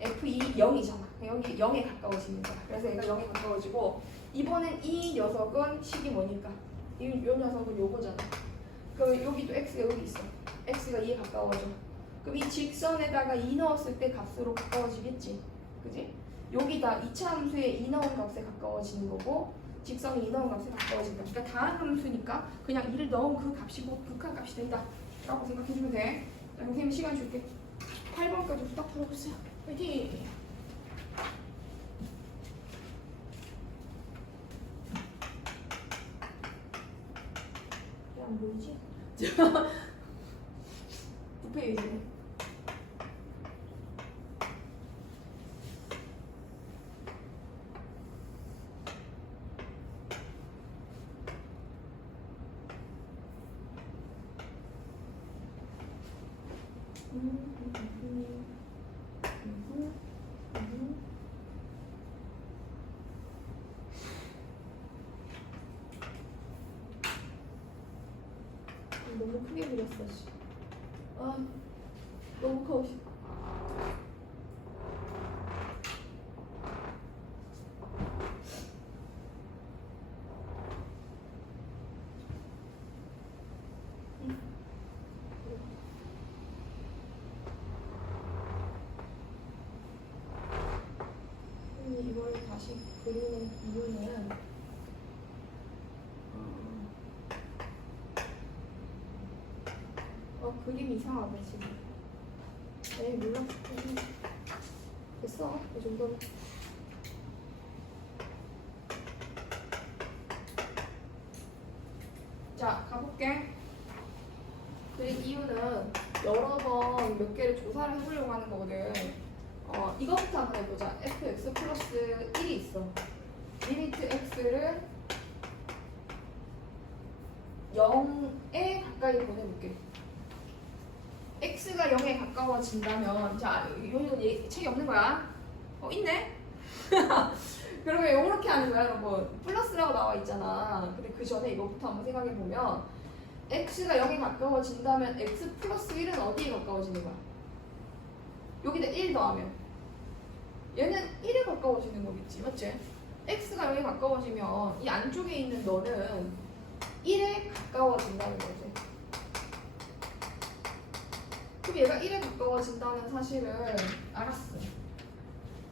f2 0이잖아. 여기 0에 가까워지는 거야. 그래서 얘가 0에 가까워지고, 이번엔 이 녀석은 식이 뭐니까? 요 녀석은 요거잖아. 그럼 여기도 x가 여기 있어. x가 2에 가까워져. 그럼 이 직선에다가 2 넣었을 때 값으로 가까워지겠지. 그지? 여기다 2차 함수에 2 넣은 값에 가까워지는 거고, 직선이 2 넣은 값에 가까워진다. 그러니까 다항함수니까 그냥 2를 넣은 그 값이 곧 극한값이 된다 라고 생각해주면 돼. 자, 선생님 시간 줄게. 8번까지 후딱 풀어보세요. 화이팅! 안 보이지? 9페이지네. 너무 크게 그렸어. 아, 너무 커. 그리는 이유는 그림 이상하다 지금. 에이 몰라. 됐어 이 정도는. 자 가볼게. 그린 이유는 여러 번 몇 개를 조사를 해보려고 하는 거거든. 이거부터 한번 해보자. fx 플러스 1이 있어. 리미트 x를 0에 가까이 보내볼게. x가 0에 가까워진다면, 자, 이거는 책이 없는 거야. 있네? 그러면 이렇게 하는 거야, 여러분. 플러스라고 나와 있잖아. 근데 그 전에 이거부터 한번 생각해 보면, x가 0에 가까워진다면 x 플러스 1은 어디에 가까워지는 거야? 여기다 1 더하면 얘는 1에 가까워지는 거겠지, 맞지? x가 0에 가까워지면 이 안쪽에 있는 너는 1에 가까워진다는 거지. 그럼 얘가 1에 가까워진다는 사실을 알았어.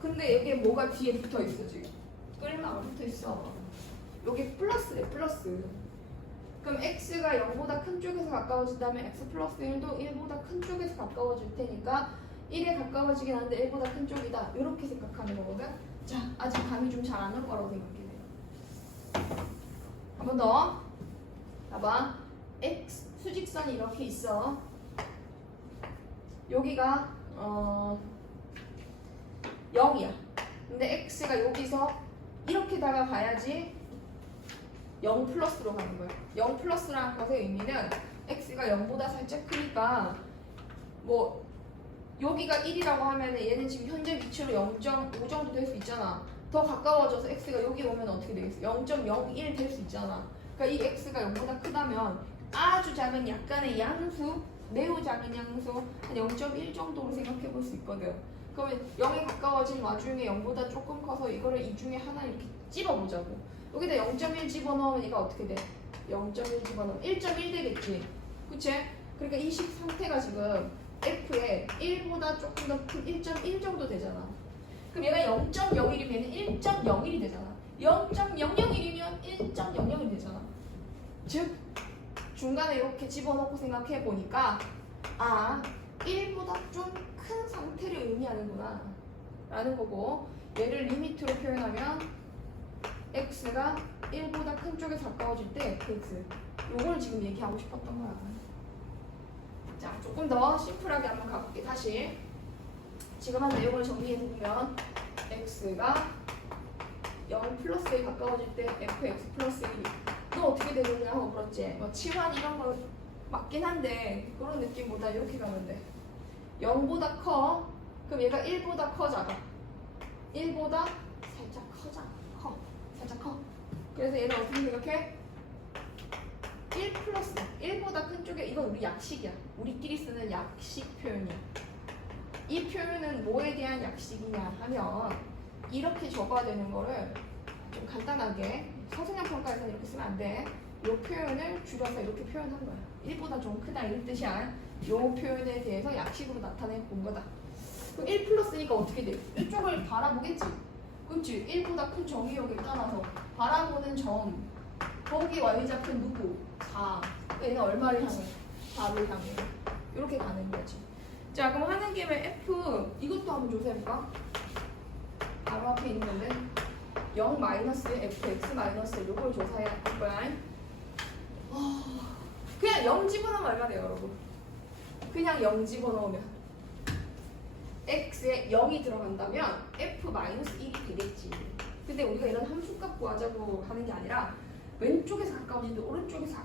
근데 여기에 뭐가 뒤에 붙어 있어 지금? 끌마가 붙어 있어. 여기 플러스래, 플러스. 그럼 x가 0보다 큰 쪽에서 가까워진다면 x 플러스 1도 1보다 큰 쪽에서 가까워질 테니까 1에 가까워지긴 하는데 1보다 큰 쪽이다. 이렇게 생각하는 거거든. 자, 아직 감이 좀 잘 안 올 거라고 생각해. 한 번 더. 봐봐. x 수직선이 이렇게 있어. 여기가 0이야. 근데 x가 여기서 이렇게 다가가야지 0 플러스로 가는 거야. 0 플러스라는 것의 의미는 x가 0보다 살짝 크니까 뭐 여기가 1이라고 하면 얘는 지금 현재 위치로 0.5 정도 될 수 있잖아. 더 가까워져서 x가 여기 오면 어떻게 되겠어? 0.01 될 수 있잖아. 그러니까 이 x가 0보다 크다면 아주 작은 약간의 양수, 매우 작은 양수 한 0.1 정도로 생각해 볼 수 있거든. 그러면 0에 가까워진 와중에 0보다 조금 커서 이거를 이 중에 하나 이렇게 찝어보자고. 여기다 0.1 집어넣으면 얘가 어떻게 돼? 0.1 집어넣으면 1.1 되겠지. 그치? 그러니까 이 식 상태가 지금 F에 1보다 조금 더 큰 1.1 정도 되잖아. 그럼 얘가 0.01이면 1.01이 되잖아. 0.001이면 1.00이 되잖아. 즉 중간에 이렇게 집어넣고 생각해 보니까 1보다 좀 큰 상태를 의미하는구나 라는 거고, 얘를 리미트로 표현하면 x가 1보다 큰 쪽에 가까워질 때 fx, 요걸 지금 얘기하고 싶었던 거야. 자, 조금 더 심플하게 한번 가볼게. 다시 지금 한 내용을 정리해 보면 x가 0 플러스에 가까워질 때 fx 플러스 1이 너 어떻게 되느냐 하고 물었지. 뭐 치환 이런 거 맞긴 한데 그런 느낌보다 이렇게 가면 돼. 0보다 커. 그럼 얘가 1보다 커, 작아? 1보다 살짝 커. 살짝 커. 그래서 얘는 어떻게 생각해? 1 플러스 1보다 큰 쪽에, 이건 우리 약식이야. 우리끼리 쓰는 약식 표현이야. 이 표현은 뭐에 대한 약식이냐 하면 이렇게 적어야 되는 거를 좀 간단하게, 서술형 평가에서는 이렇게 쓰면 안 돼. 이 표현을 줄여서 이렇게 표현한 거야. 1보다 좀 크다 이런 뜻이야. 이 표현에 대해서 약식으로 나타내 본 거다. 그럼 1 플러스니까 어떻게 돼? 이쪽을 바라보겠지? 그렇지? 1보다 큰 점이 여기 따라서 바라보는 점, 거기 y좌표 누구? 4. 얘는 얼마를 향해? 4를 향해. 이렇게 가는 거지. 자, 그럼 하는 김에 f 이것도 한번 조사해볼까? 바로 앞에 있는 건데 0 마이너스에 fx 마이너스 요걸 조사해야 할 거야. 그냥 0 집어넣으면 얼마 돼요, 여러분? 그냥 0 집어넣으면 x에 0이 들어간다면 f 마이너스 1이 되겠지. 근데 우리가 이런 함수값 구하자고 하는 게 아니라 왼쪽에서 가까워지든 오른쪽에서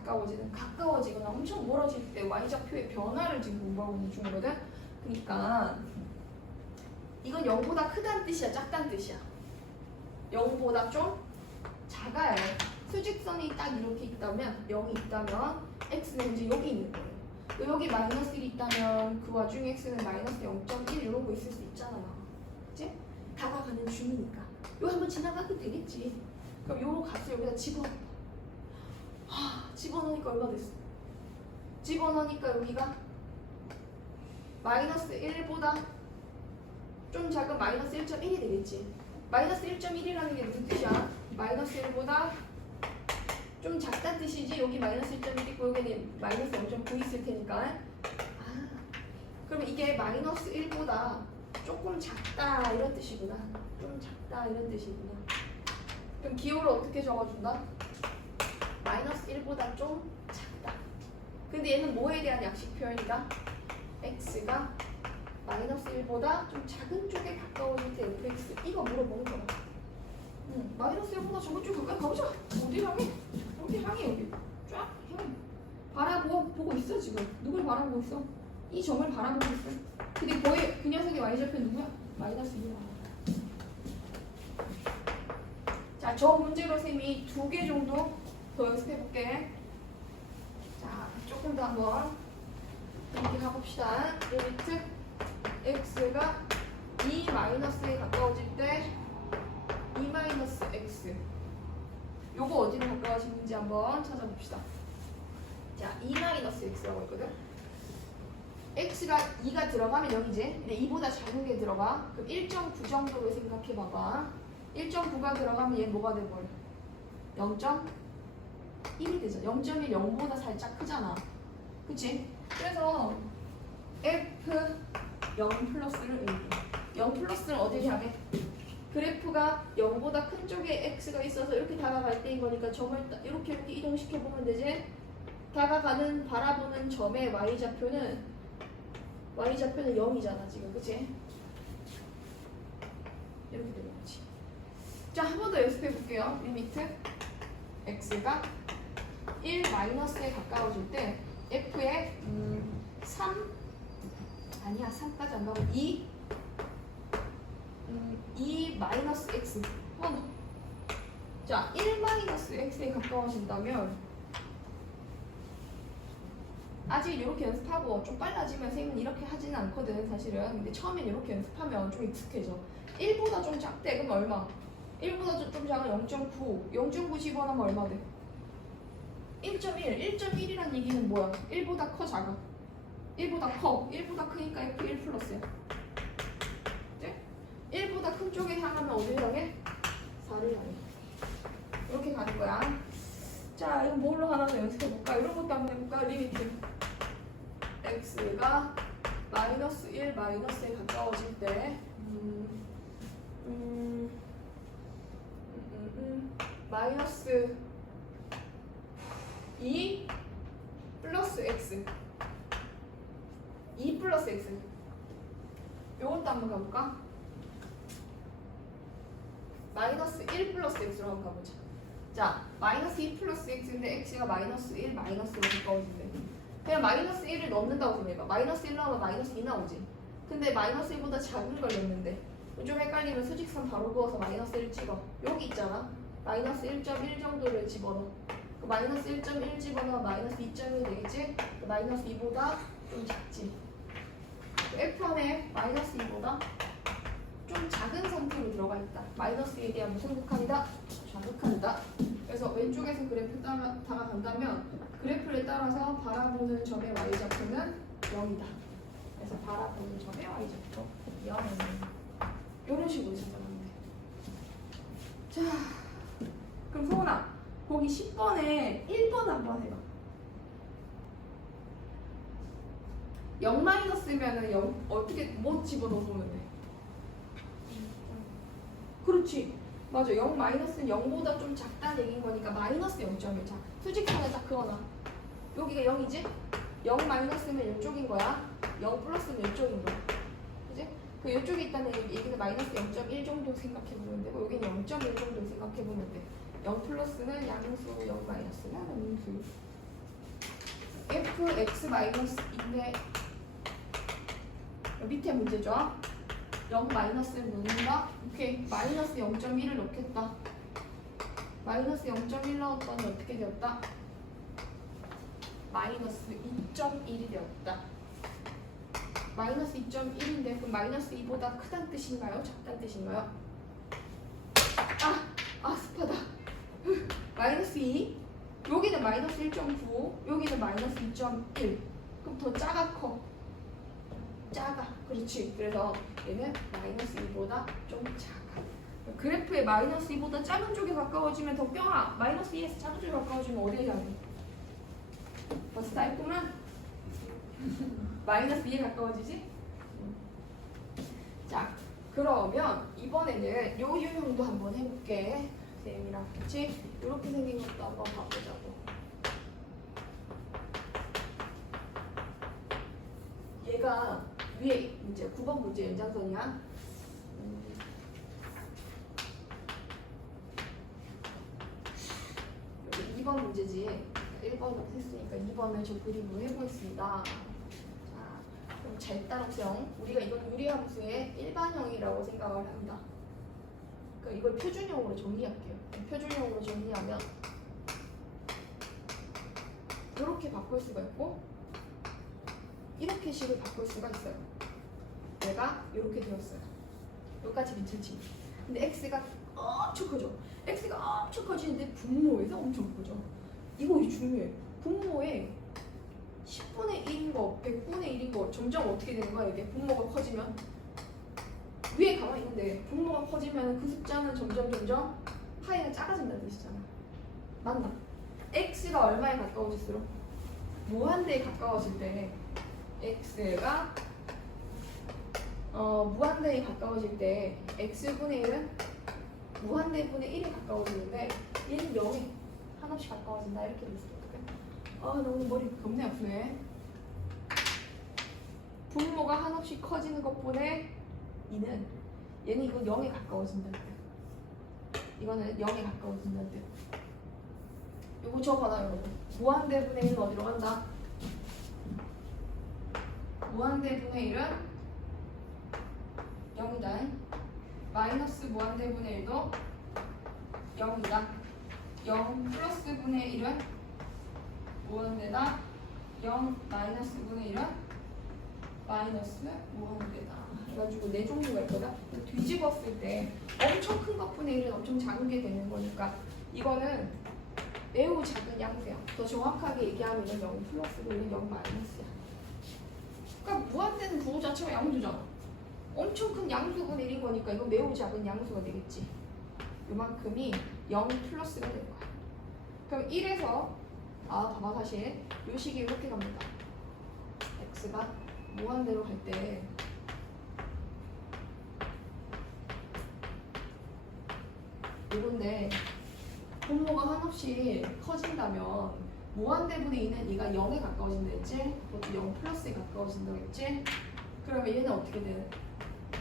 가까워지거나 엄청 멀어질 때 y좌표의 변화를 지금 공부하고 있는 중이거든. 그러니까 이건 0보다 크다는 뜻이야, 작다는 뜻이야? 0보다 좀 작아요. 수직선이 딱 이렇게 있다면, 0이 있다면 x는 이제 여기 있는 거예요. 여기 마이너스 1이 있다면 그 와중에 x는 마이너스 0.1 이런 거 있을 수 있잖아요. 그치? 다가가는 중이니까 이거 한번 지나가도 되겠지. 그럼 요 값을 여기다 집어넣어. 집어넣으니까 얼마 됐어? 집어넣으니까 여기가 마이너스 1보다 좀 작은 마이너스 1.1이 되겠지. 마이너스 1.1이라는 게 무슨 뜻이야? 마이너스 1보다 좀 작다는 뜻이지. 여기 마이너스 1.1 있고 여기는 마이너스 0.9 있을 테니까. 아, 그러면 이게 마이너스 1보다 조금 작다 이런 뜻이구나. 좀 작다 이런 뜻이구나. 그럼 기호를 어떻게 적어준다? 마이너스 1보다 좀 작다. 근데 얘는 뭐에 대한 약식 표현이다? x가 마이너스 1보다 좀 작은 쪽에 가까워질 때 fx. 이거 물어보는 거야. 마이너스 1보다 작은 쪽 가까이 가보자. 어디 향해? 어디 향해 여기. 쫙 향해. 바라보고 있어 지금. 누굴 바라보고 있어? 이 점을 바라보고 있어. 근데 거의 그 녀석의 y좌표 누구야? 마이너스 1이야. 자, 저 문제로 쌤이 2개 정도 더 연습해볼게. 자, 조금 더 한번 이렇게 가봅시다. 리미트 x가 2 마이너스에 가까워질 때 2 마이너스 x. 요거 어디로 가까워지는지 한번 찾아봅시다. 자, 2 마이너스 x라고 했거든. x가 2가 들어가면 0이지. 근데 2보다 작은 게 들어가. 그럼 1.9 정도로 생각해봐봐. 1.9가 들어가면 얘 뭐가 돼버려? 0.1이 되죠. 0.1 0보다 살짝 크잖아. 그치? 그래서 f 0 플러스를 A. 0 플러스를 어디를 향해? 그래프가 0보다 큰 쪽에 x가 있어서 이렇게 다가갈 때인 거니까 점을 이렇게 이동시켜 보면 되지. 다가가는 바라보는 점의 y좌표는 0이잖아 지금. 그치? 이렇게 되는 거지. 자, 한 번 더 연습해 볼게요. 리미트 x가 1 마이너스에 가까워질 때 f의 3 아니야 3까지 안 가고 2 마이너스 x. 자, 1 마이너스 x에 가까워진다면 아직 이렇게 연습하고 좀 빨라지면 쌤은 이렇게 하지는 않거든 사실은. 근데 처음엔 이렇게 연습하면 좀 익숙해져. 1보다 좀 작대. 그럼 얼마? 1보다 좀 작은 0.9. 0.9 집어넣으면 얼마 돼? 1.1. 1.1이란 얘기는 뭐야? 1보다 커 작아? 1보다 커. 1보다 크니까 F1 플러스야. 네? 1보다 큰 쪽에 향하면 어디를 향해? 4를 향해. 이렇게 가는 거야. 자, 이거 뭘로 하나 더 연습해볼까? 이런 것도 한번 해볼까? 리미트 x가 마이너스 1 마이너스에 가까워질 때 마이너스 2 플러스 x 2 플러스 x. 요것도 한번 가볼까? 마이너스 1 플러스 x로 한번 가보자. 자, 마이너스 2 플러스 x인데 x가 마이너스 1 마이너스로 가까워진대. 그냥 마이너스 1을 넣는다고 생각해봐. 마이너스 1 넣으면 마이너스 2 나오지. 근데 마이너스 1보다 작은 걸 넣는데 좀 헷갈리면 수직선 바로 그어서 마이너스 1 찍어. 여기 있잖아. 마이너스 1.1 정도를 집어넣어. 마이너스 1.1 집어넣어 마이너스 2.1 되겠지? 마이너스 2보다 좀 작지. f 안에 마이너스 2보다 좀 작은 상태로 들어가 있다. 마이너스 2에 대한 무슨 극한이다? 좌극한이다. 그래서 왼쪽에서 그래프 다가간다면 그래프를 따라서 바라보는 점의 y좌표는 0이다. 그래서 바라보는 점의 y좌표 0. 이런 식으로 찾아가면 돼. 자, 그럼 소은아, 거기 10번에 1번 한번 해봐. 0 마이너스면은 0 어떻게 뭐 집어넣으면 돼? 그렇지. 맞아. 0 마이너스는 0보다 좀 작다는 얘기인 거니까 마이너스 0.1. 자, 수직선에 딱 그어놔. 여기가 0이지? 0 마이너스면 이쪽인 거야. 0 플러스면 이쪽인 거야. 그지? 그 이쪽에 있다는 얘기는 마이너스 0.1 정도 생각해보면 되고 여기는 0.1 정도 생각해보면 돼. 0 플러스는 양수, 0 마이너스는 음수. fx 마이너스 2네. 밑에 문제죠? 0 마이너스를 넣는다? 오케이. 마이너스 0.1을 넣겠다. 마이너스 0.1 넣었더니 어떻게 되었다? 마이너스 2.1이 되었다. 마이너스 2.1인데 그럼 마이너스 2보다 크다는 뜻인가요? 작다는 뜻인가요? 습하다. 마이너스 2. 여기는 마이너스 1.9. 여기는 마이너스 2.1. 그럼 더 작아 커? 작아. 그렇지. 그래서 얘는 마이너스 2보다 좀 작아. 그래프의 마이너스 2보다 작은 쪽에 가까워지면 더 껴아. 마이너스 2에서 작은 쪽에 가까워지면 어디에 향해? 벌써 다 했구만. 마이너스 2에 가까워지지? 자, 그러면 이번에는 요 유형도 한번 해볼게. 쌤이랑 같이 이렇게 생긴 것도 한번 봐보자고. 얘가 위에 문제 9번 문제 연장선이야. 여기 2번 문제지. 1번을 했으니까 2번을 저 그림으로 해보겠습니다. 자, 그럼 절단합성. 우리가 이건 유리함수의 일반형이라고 생각을 한다. 그러니까 이걸 표준형으로 정리할게요. 표준형으로 정리하면 이렇게 바꿀 수가 있고 이렇게 식을 바꿀 수가 있어요. 얘가 이렇게 되었어요. 여기까지 괜찮지? 근데 x가 엄청 커져. x가 엄청 커지는데 분모에서 엄청 커져. 이거 중요해. 분모에 10분의 1인 거, 100분의 1인 거 점점 어떻게 되는 거야? 이게 분모가 커지면 위에 가만히 있는데 분모가 커지면 그 숫자는 점점 파이가 작아진다는 뜻이잖아. 맞나? x가 얼마에 가까워질수록 무한대에 가까워질 때 x가 무한대에 가까워질 때 x분의 1은 무한대분의 1에 가까워지는데 얘는 0에 한없이 가까워진다. 이렇게 될 수도 있거든. 아 너무 머리 겁내 아프네. 분모가 한없이 커지는 것분의 2는 얘는 이거 0에 가까워진다는 뜻. 이거는 0에 가까워진다는 뜻. 요거 적어놔 여러분. 무한대분의 1은 어디로 간다? 무한대분의 1은 0이다. 마이너스 무한대분의 1도 0이다. 0 플러스 분의 1은 무한대다. 0 마이너스 분의 1은 마이너스 무한대다. 해가지고 네 종류가 있거든. 뒤집었을 때 엄청 큰 것분의 1은 엄청 작은 게 되는 거니까 이거는 매우 작은 양수야. 더 정확하게 얘기하면 0 플러스 분의 0 마이너스야. 그러니까 무한대는 구호 자체가 양수잖아. 엄청 큰 양수분의 1인 거니까 이거 매우 작은 양수가 되겠지. 요만큼이 0 플러스가 될 거야. 그럼 1에서 봐봐 사실 요 식이 이렇게 갑니다. x가 무한대로 갈 때 요건데 분모가 한없이 커진다면 무한대분의 2는 얘가 0에 가까워진다 했지? 그것도 0 플러스에 가까워진다고 했지? 그러면 얘는 어떻게 돼?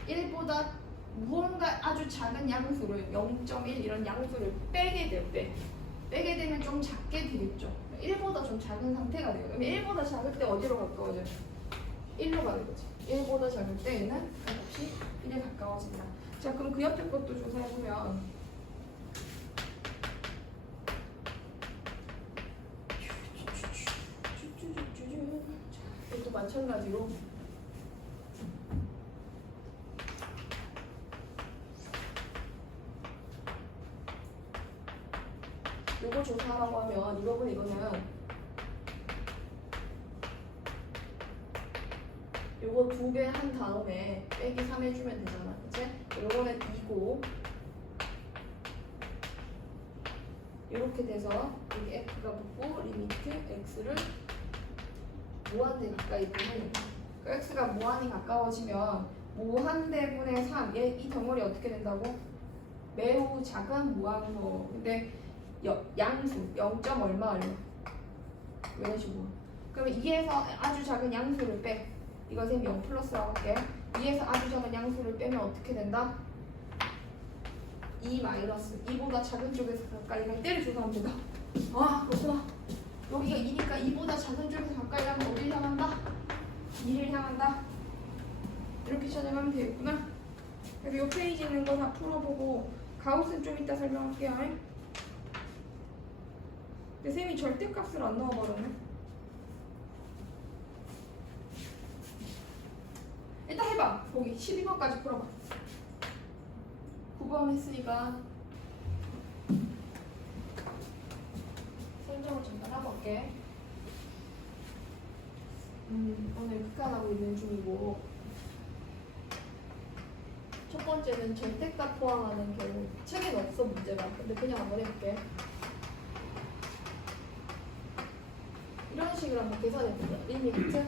1보다 무언가 아주 작은 양수를 0.1 이런 양수를 빼게 될 때 빼게 되면 좀 작게 되겠죠. 1보다 좀 작은 상태가 돼요. 그럼 1보다 작을 때 어디로 가까워져요? 1로 가는 거지. 1보다 작을 때 얘는 한없이 1에 가까워진다. 자 그럼 그 옆에 것도 조사해보면 이것도 마찬가지로 요거 조사하라고 하면 이거는 요거 2배 한 다음에 빼기 3 해주면 되잖아. 그치? 요거는 2고 이렇게 돼서 여기 f가 붙고 리미트 x를 무한대 가까이 보면 x가 무한이 가까워지면 무한대분의 3 이 덩어리 어떻게 된다고? 매우 작은 무한소. 근데 양수 0. 얼마 이런 식으로. 그러면 2에서 아주 작은 양수를 빼. 이거 쌤 0 플러스라고 할게. 2에서 아주 작은 양수를 빼면 어떻게 된다? 2 마이너스 2보다 작은 쪽에서 가까이 가면 때를 조사하면 된다. 그렇구나. 여기가 2니까 2보다 작은 쪽에서 가까이 가면 어딜 향한다? 2를 향한다. 이렇게 찾아가면 되겠구나. 그래서 이 페이지 있는 거 다 풀어보고 가우스는 좀 이따 설명할게요. 근데 쌤이 절대값을 안 넣어버렸네. 일단 해봐. 거기 12번까지 풀어봐. 9번 했으니까 설명을 잠깐 해볼게. 오늘 극한하고 있는 중이고 첫 번째는 절대값 포함하는 경우. 책에는 없어 문제가. 근데 그냥 한번 해볼게. 이런 식으로 한번 계산해보자. 리미트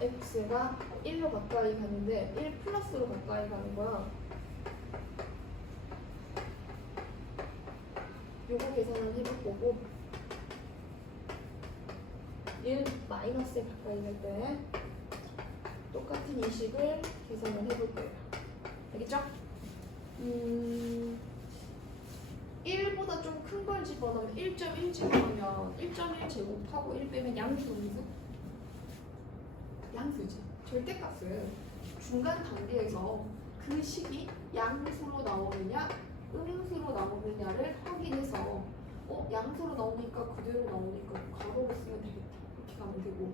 x가 1로 가까이 가는데 1 플러스로 가까이 가는 거야. 요거 계산을 해볼 거고 1 마이너스에 가까이 갈 때 똑같은 이 식을 계산을 해볼 거예요. 알겠죠? 1보다 좀 큰 걸 집어넣으면 1.1 집어넣으면 1.1 제곱하고 1 빼면 양수지. 절대값은 중간 단계에서 그 식이 양수로 나오느냐 음수로 나오느냐를 확인해서 양수로 나오니까 그대로 나오니까 괄호를 쓰면 되겠다. 이렇게 가면 되고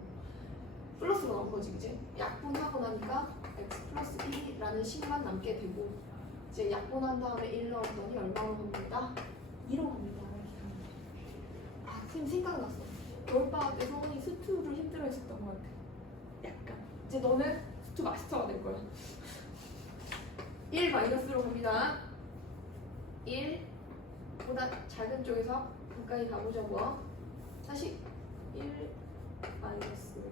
플러스로 나온 거지, 그지? 약분하고 나니까 x 플러스 2라는 식만 남게 되고 이제 약분한 다음에 1 넣었더니 얼마로 갑니다? 2로 갑니다. 이렇게 가면 돼. 아, 선생님 생각났어. 겨울방학 때 성훈이 스투를 힘들어했었던 것 같아. 약간. 이제 너는 스투 마스터가 될 거야. 1 마이너스로 갑니다. 1보다 작은 쪽에서 가까이 가보자고. 다시 1 마이너스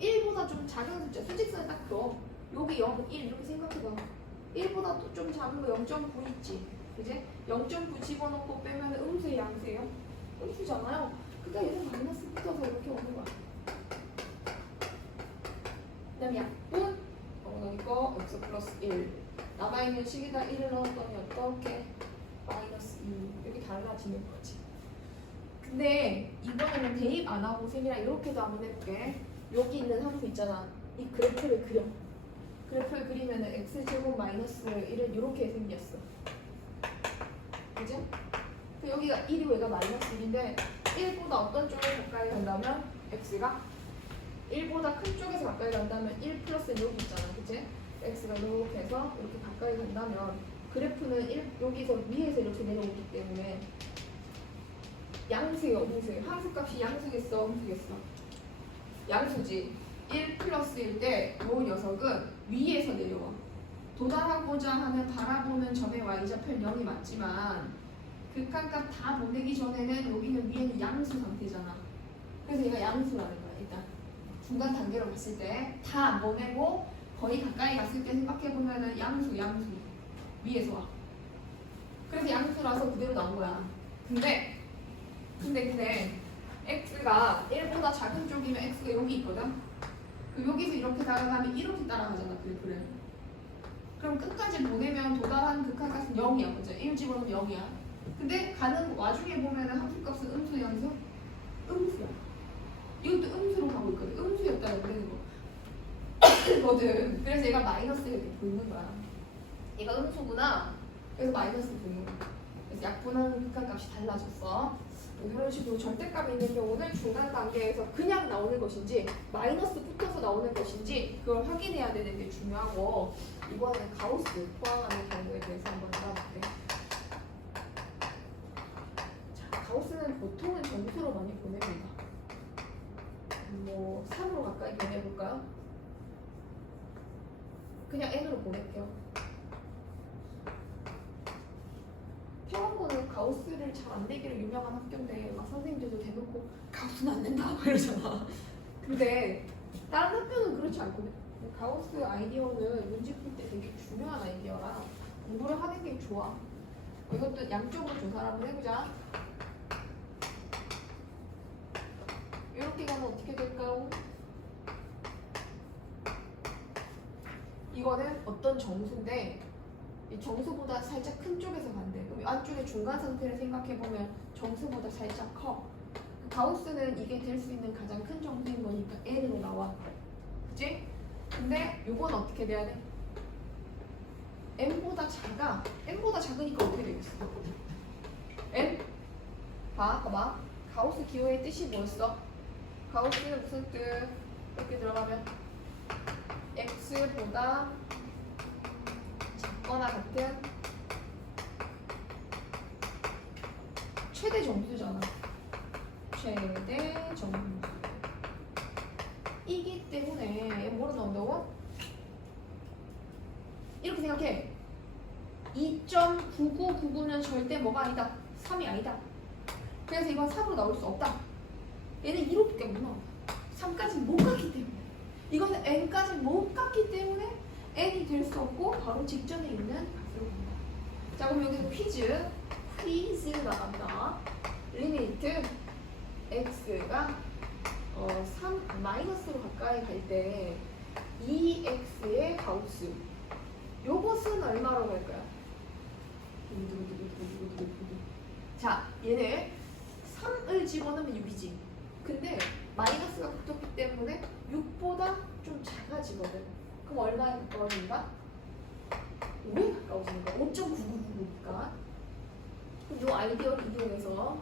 1보다 좀 작은 숫자 수직선에 딱 그어. 여기 0, 1 이렇게 생각해봐. 1보다 또 좀 작은 거 0.9 있지. 그지? 0.9 집어넣고 빼면 음수의 양수예요? 음수잖아요. 그러니까 얘는 마이너스 붙어서 이렇게 오는 거야. 그 다음에 약분 그러니까 x 플러스 1 남아있는 식에다 1을 넣었더니 어떻게? 마이너스 2 이렇게 달라지는 거지. 근데 이번에는 대입 안 하고 쌤이랑 이렇게도 한번 해볼게. 여기 있는 함수 있잖아. 이 그래프를 그려. 그래프를 그리면 x제곱 마이너스 1은 이렇게 생겼어. 그지? 여기가 1이고 얘가 마이너스 1인데 1보다 어떤 쪽에 가까이 간다면 x가 1보다 큰 쪽에서 가까이 간다면 1 플러스는 여기 있잖아. 그치? x가 이렇게 해서 이렇게 가까이 간다면 그래프는 여기서 위에서 이렇게 내려오기 때문에 양수예요, 음수예요. 함수값이 양수겠어, 음수겠어? 양수지. 1 플러스일 때 이 녀석은 위에서 내려와. 도달하고자 하는 바라보는 점의 y좌표 0이 맞지만 극한값 다 보내기 전에는 여기는 위에는 양수 상태잖아. 그래서 얘가 양수라는 거야. 일단 중간 단계로 갔을 때 다 안 보내고 거의 가까이 갔을 때 생각해보면은 양수 위에서 와. 그래서 양수라서 그대로 나온 거야. 근데 x가 1보다 작은 쪽이면 x가 여기 있거든. 여기서 이렇게 따라가면 이렇게 따라가잖아. 그래. 그럼 끝까지 보내면 도달한 극한값은 0이야. 그죠? 1 집어넣으면 0이야. 근데 가는 와중에 보면은 함수값은 음수 양수? 음수야. 이것도 음수로 가고 있거든. 음수였다는 거거든. 그래서 얘가 마이너스 이렇게 보이는 거야. 얘가 음수구나. 그래서 마이너스 보이는 거야. 그래서 약분하는 극한값이 달라졌어. 이런 식으로 절대값이 있는 경우는 중간 단계에서 그냥 나오는 것인지 마이너스 붙어서 나오는 것인지 그걸 확인해야 되는 게 중요하고 이번에는 가우스 포함하는 경우에 대해서 한번 알아볼게. 자, 가우스는 보통은 점수로 많이 보냅니다. 3으로 가까이 보내볼까요? 그냥 n으로 보낼게요. 태원고는 가우스를 잘 안 내기로 유명한 학교인데 막 선생님들도 대놓고 가우스는 안 된다 이러잖아. 근데 다른 학교는 그렇지 않거든. 가우스 아이디어는 문제 풀 때 되게 중요한 아이디어라 공부를 하는 게 좋아. 이것도 양쪽으로 조사를 한번 해보자. 이렇게 가면 어떻게 될까요? 이거는 어떤 정수인데 이 정수보다 살짝 큰 쪽에서 간대. 그럼 안쪽에 중간 상태를 생각해보면 정수보다 살짝 커. 가우스는 이게 될 수 있는 가장 큰 정수인 거니까 n으로 나와. 그치? 근데 요건 어떻게 돼야 돼? n보다 작아. n보다 작으니까 어떻게 되겠어? n? 봐봐. 가우스 기호의 뜻이 뭐였어? 가우스는 무슨 뜻? 이렇게 들어가면 x보다 작거나 같은 최대 정수잖아. 최대 정수. 이기 때문에 뭐로 나온다고? 이렇게 생각해. 2.9999는 절대 뭐가 아니다. 3이 아니다. 그래서 이건 3으로 나올 수 없다. 얘는 2로밖에 못 나온다. 3까지 못 갔기 때문에. 이거는 n까지 못 갔기 때문에 n이 될 수 없고 바로 직전에 있는 값으로 간다. 자, 그럼 여기서 퀴즈 나간다. 리미트 x가 3 마이너스로 가까이 갈 때 2x의 가우스 요것은 얼마로 갈까요? 자, 얘네 3을 집어넣으면 6이지. 근데 마이너스가 붙었기 때문에 6보다 좀 작아지거든. 그럼 얼마에 가까워진다? 5에 가까워지는 거야. 5.999니까. 그럼 이 아이디어를 이용해서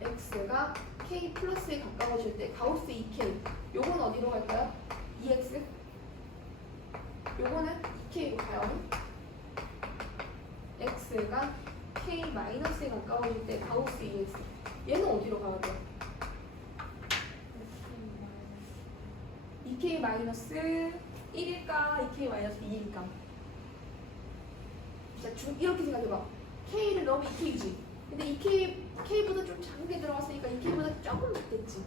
x가 k 플러스에 가까워질 때 가우스 2k 요건 어디로 갈까요? 2x 요거는 2k로 가요. x가 k 마이너스에 가까워질 때 가우스 2x 얘는 어디로 가야 돼? 2k 마이너스 1일까 2k 마이너스 2일까? 자, 이렇게 생각해봐. k를 넣으면 2k지. 근데 2k보다 좀 작은 게 들어갔으니까 2k보다 조금 작겠지.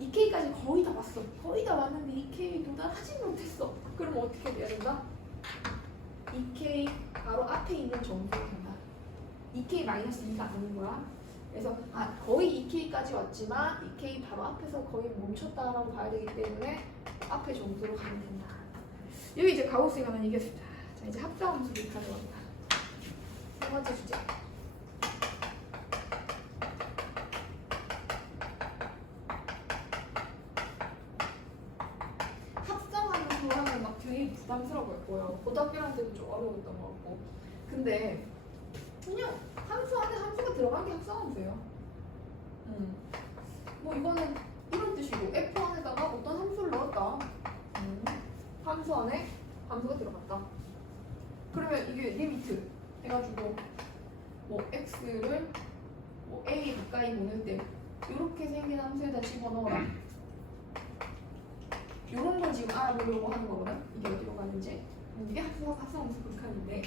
2k까지 거의 다 왔어. 거의 다 왔는데 2k 도달하진 못했어. 그럼 어떻게 돼야 된다? 2k 바로 앞에 있는 정수로 간다. 2k 마이너스 2가 아닌 거야. 그래서 거의 2k까지 왔지만 2k 바로 앞에서 거의 멈췄다라고 봐야 되기 때문에 앞에 정수로 가면 된다. 여기 이제 가우스에 관한 얘기였습니다. 자, 이제 합성함수를 가져갑니다. 세 번째 주제. 합성함수 하면 막 되게 부담스러울 거예요. 고등학교랑 때도 좀 어려웠던 것 같고. 근데 그냥 함수 안에 함수가 들어간 게 합성함수예요. 뭐 이거는 이런 뜻이고 F 안에다가 어떤 함수를 넣었다. 함수 안에 함수가 들어갔다. 그러면 이게 리미트 해가지고 뭐 x를 뭐 a 가까이 보낼 때 이렇게 생긴 함수에다 집어넣어라. 이런 걸 지금 알아보려고 하는 거거든. 이게 어디로 가는지. 이게 합성함수 극한인데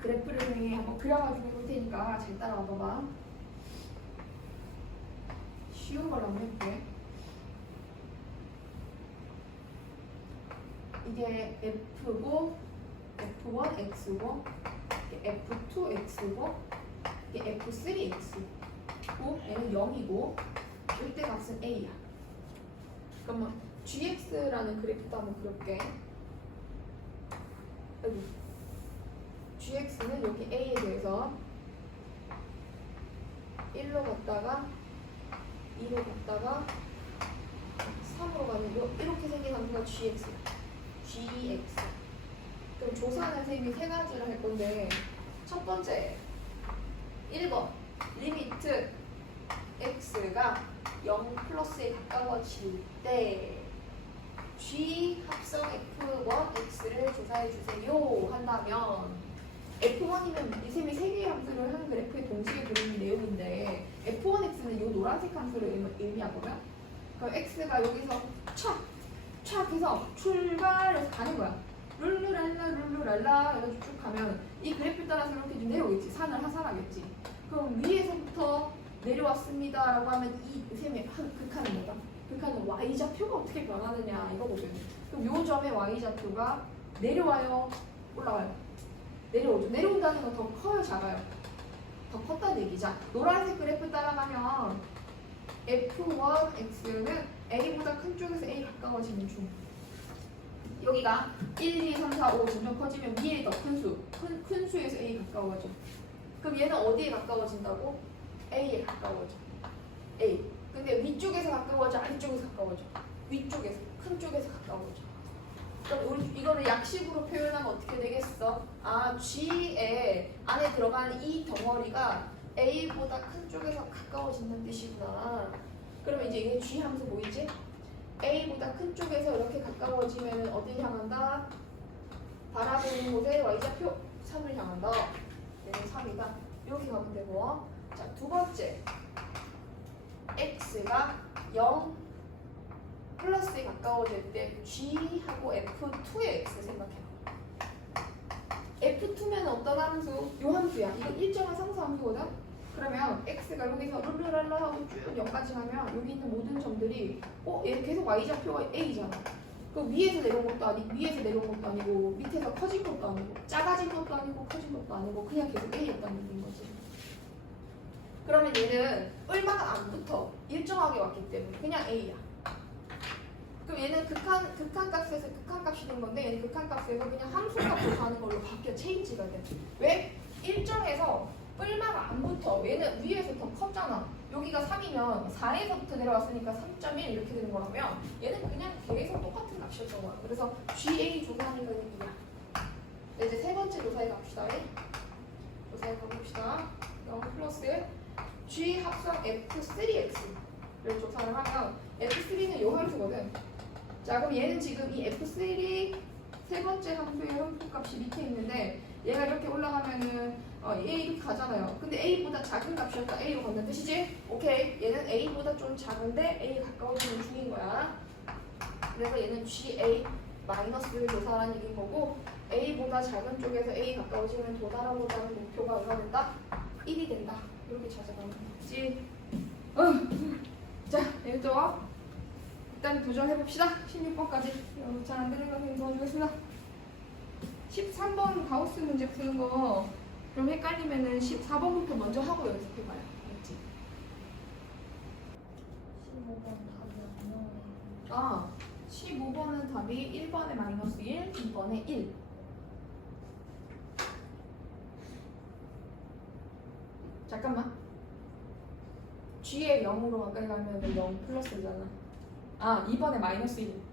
그래프를 한번 그려가지고 볼 테니까 잘 따라와 봐봐. 쉬운 걸로 한번 해볼게. 이게 F고 F1 X고 이게 F2 X고 이게 F3 X고 얘는 0이고 이때 값은 A야. 잠깐만 GX라는 그래프도 한번 그릴게. 여기 GX는 여기 A에 대해서 1로 갔다가 2로 갔다가 3으로 가면 이렇게 생긴 함수가 GX야. GX. 그럼 조사하는 셈이 세 가지를 할 건데 첫 번째 1번 리미트 x가 0 플러스에 가까워질 때 G 합성 F1 X를 조사해 주세요 한다면 F1이면 이 셈이 세 개의 함수를 한 그래프에 동시에 그리는 내용인데 F1 X는 이 노란색 함수를 의미하거든. 그럼 X가 여기서 촥 해서 출발해서 가는 거야. 룰루랄라 이렇게 쭉 가면 이 그래프 따라서 이렇게 좀 내려오겠지. 산을 하산하겠지. 그럼 위에서부터 내려왔습니다 라고 하면 이 셈의 극한은 뭐다? 극한은 y좌표가 어떻게 변하느냐 이거거든. 그럼 요 점의 y좌표가 내려와요? 올라와요? 내려오죠. 내려온다는 건 더 커요? 작아요? 더 컸다는 얘기자. 노란색 그래프 따라가면 F1 X는 A보다 큰 쪽에서 A 가까워지는 중. 여기가 1, 2, 3, 4, 5 점점 커지면 위에 더 큰 수, 큰 수에서 A 가까워져. 그럼 얘는 어디에 가까워진다고? A에 가까워져. A. 근데 위쪽에서 가까워져? 아래쪽에서 가까워져? 위쪽에서, 큰 쪽에서 가까워져. 그럼 우리 이거를 약식으로 표현하면 어떻게 되겠어? G에 안에 들어가는 이 덩어리가 A보다 큰 쪽에서 가까워진다는 뜻이구나. 그러면 이제 이게 G 함수 보이지? A보다 큰 쪽에서 이렇게 가까워지면 어디를 향한다? 바라보는 곳에 y좌표 3을 향한다. 얘는 3이다. 이렇게 가면 되고. 자, 두 번째. x가 0 플러스 마이너스에 가까워질 때 G하고 F2의 X 생각해요. F2면 어떤 함수? 요 함수야. 이거 일정한 상수 함수거든? 그러면 X가 여기서 룰루랄라 하고 쭉 0까지 가면 여기 있는 모든 점들이 얘 계속 Y좌표가 A잖아. 그 위에서 내려온 것도 아니고 위에서 내려온 것도 아니고 밑에서 커진 것도 아니고 작아진 것도 아니고 커진 것도 아니고 그냥 계속 A였다는 얘기인 거지. 그러면 얘는 얼마가 안 붙어. 일정하게 왔기 때문에 그냥 A야. 그럼 얘는 극한값에서 극한값이 된 건데 얘는 극한값에서 그냥 함수값으로 가는 걸로 바뀌어 체인지가 돼. 왜? 일정에서 얼마가 안 붙어. 얘는 위에서 더 컸잖아. 여기가 3이면 4에서부터 내려왔으니까 3.1 이렇게 되는 거라면 얘는 그냥 계속 똑같은 값이었던 거야. 그래서 GA 조사하는 거는 이야. 네, 이제 세 번째 조사에 갑시다. 조사에 가봅시다. 0 플러스 G 합성 F3X를 조사를 하면 F3는 요 함수거든. 자, 그럼 얘는 지금 이 F3 세 번째 함수의 함수값이 밑에 있는데 얘가 이렇게 올라가면은 A 이렇게 가잖아요. 근데 A보다 작은 값이었다. A로 걷는 뜻이지? 오케이. 얘는 A보다 좀 작은데 A에 가까워지는 중인 거야. 그래서 얘는 GA 마이너스를 조사하는 얘기인 거고 A보다 작은 쪽에서 A 가까워지면 도달하고자 하는 목표가 얼마 된다? 1이 된다. 이렇게 찾아가는 거지. 자, 얘도 일단 도전해봅시다. 16번까지. 잘 안 되는 거 그냥 도와주겠습니다. 13번 가우스 문제 푸는 거 좀 헷갈리면은 14번부터 먼저 하고 연습해봐요. 알겠지? 15번 답이 안 나오네. 아, 15번은 답이 1번에 마이너스 1, 2번에 1. 잠깐만. G에 0으로 가까이 가면 0 플러스잖아. 아, 2번에 마이너스 1.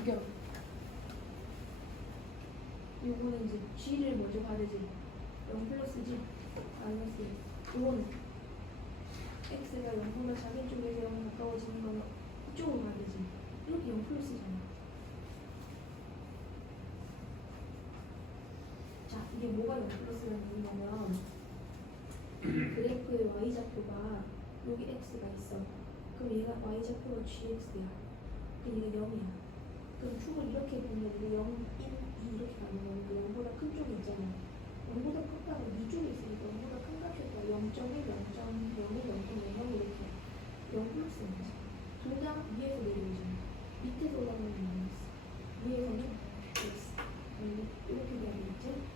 이겨. 요거는 이제 G를 먼저 봐야 되지. 0 플러스지. 마이너스 1. 요거는 X가 0보다 작은 쪽에서 0 가까워지는 거는 이쪽으로 가야 되지. 이렇게 0 플러스잖아. 자, 이게 뭐가 0 플러스라는 얘기냐면 그래프의 Y좌표가 여기 X가 있어. 그럼 얘가 Y좌표가 GX야. 그럼 얘가 0이야. 그럼 축을 이렇게 보면 0, 1, 2 이렇게 가는 거니까 0보다 큰 쪽이 있잖아. 0보다 크다고 2쪽이 있으니까 0보다 큰 값이었다. 0.1, 0.01, 0.00 이렇게 0 플러스인 거지. 둘 다 위에서 내려오잖아. 밑에서 올라가는 마이너스. 위에서는 플러스. 이렇게 돼야 되겠지?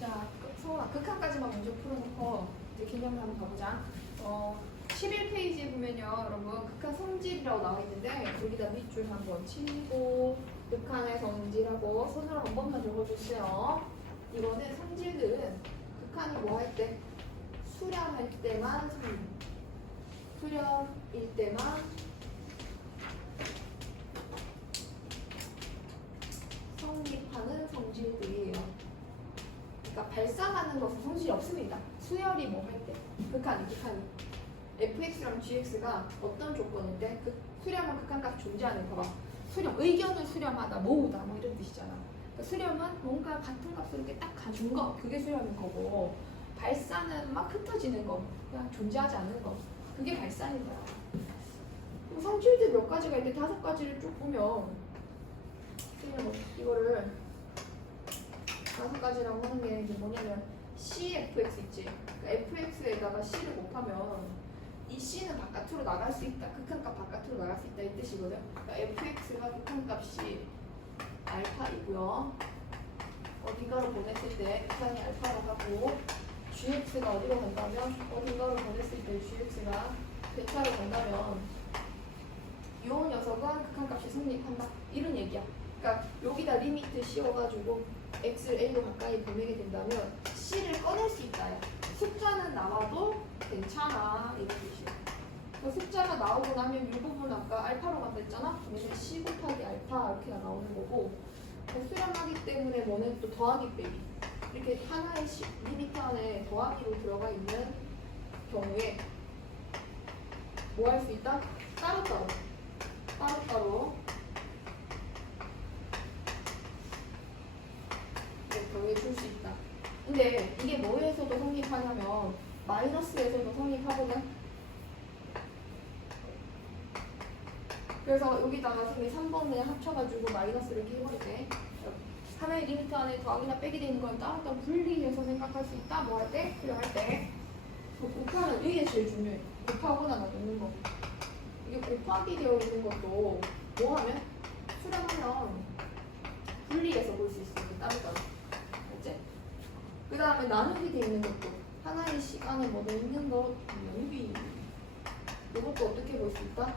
자, 서울아 극한까지만 먼저 풀어놓고 이제 개념을 한번 가보자. 11페이지에 보면요, 여러분 극한 성질이라고 나와 있는데 여기다 밑줄 한번 치고 극한의 성질하고 손으로 한 번만 적어주세요. 이거는 성질들은 극한이 뭐 할 때? 수렴할 때만 수렴일 때만 성립하는 성질들이에요. 그러니까 발생하는 것은 성질이 없습니다. 수열이 뭐 할 때? 극한이. fx랑 gx가 어떤 조건일 때? 수렴은 극한값이 존재하는 거. 수렴, 의견을 수렴하다, 모으다 뭐 이런 뜻이잖아. 그러니까 수렴은 뭔가 같은 값을 이렇게 딱 가준 거, 그게 수렴인 거고 발산은 막 흩어지는 거, 그냥 존재하지 않는 거, 그게 발산인 거야. 성질들 몇 가지가 있는데 5가지를 쭉 보면 이거를 5가지라고 하는 게 이제 뭐냐면 CFX 있지. 그러니까 FX에다가 C를 곱하면 이 C는 바깥으로 나갈 수 있다. 극한값 바깥으로 나갈 수 있다 이 뜻이거든. 그러니까 fx가 극한값이 알파이고요. 어딘가로 보냈을 때 극한이 알파로 가고 gx가 어디로 간다면 어딘가로 보냈을 때 gx가 베타로 간다면 이 녀석은 극한값이 성립한다. 이런 얘기야. 그러니까 여기다 리미트 씌워가지고 x를 a로 가까이 보내게 된다면 c를 꺼낼 수 있다요. 숫자는 나와도 괜찮아 이런 뜻이야. 그 숫자가 나오고 나면 이 부분 아까 알파로 간다 했잖아. 그러면 c 곱하기 알파 이렇게가 나오는 거고 수렴하기 때문에 뭐는 또 더하기 빼기 이렇게 하나의 리미트 안에 더하기로 들어가 있는 경우에 뭐 할 수 있다? 따로따로 정해줄 수 있다. 근데 이게 뭐에서도 성립하냐면 마이너스에서도 성립하거든. 그래서 여기다가 선생님이 3번 그냥 합쳐가지고 마이너스를 이렇게 해버릴게. 하나의 리미트 안에 더하기나 빼기 되는 건 따로 분리해서 생각할 수 있다. 뭐 할 때? 필요할 때. 곱하는 이게 제일 중요해. 곱하거나 나누는 거. 이게 곱하기 되어 있는 것도 뭐 하면? 수렴하면 분리해서 볼 수 있어. 따로따로. 알지? 그 다음에 나누기 되어 있는 것도 하나의 시간에 뭐 넣는 거 나누기. 이것도 어떻게 볼 수 있다?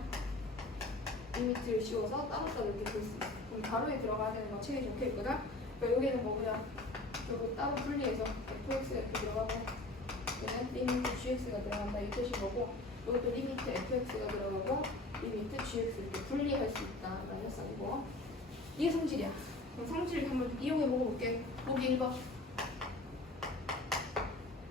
리미트를 씌워서 따로따로 이렇게 볼 수 있어. 그럼 가로에 들어가야 되는 거 책에 적혀 있거든? 그러니까 여기는 뭐 그냥 이거 따로 분리해서 fx가 이렇게 들어가고 얘는 리미트 gx가 들어간다 이 뜻인 거고 여기도 리미트 fx가 들어가고 리미트 gx 이렇게 분리할 수 있다 라는 썰이고 이게 성질이야. 그럼 성질 한번 이용해 먹어볼게. 보기 1번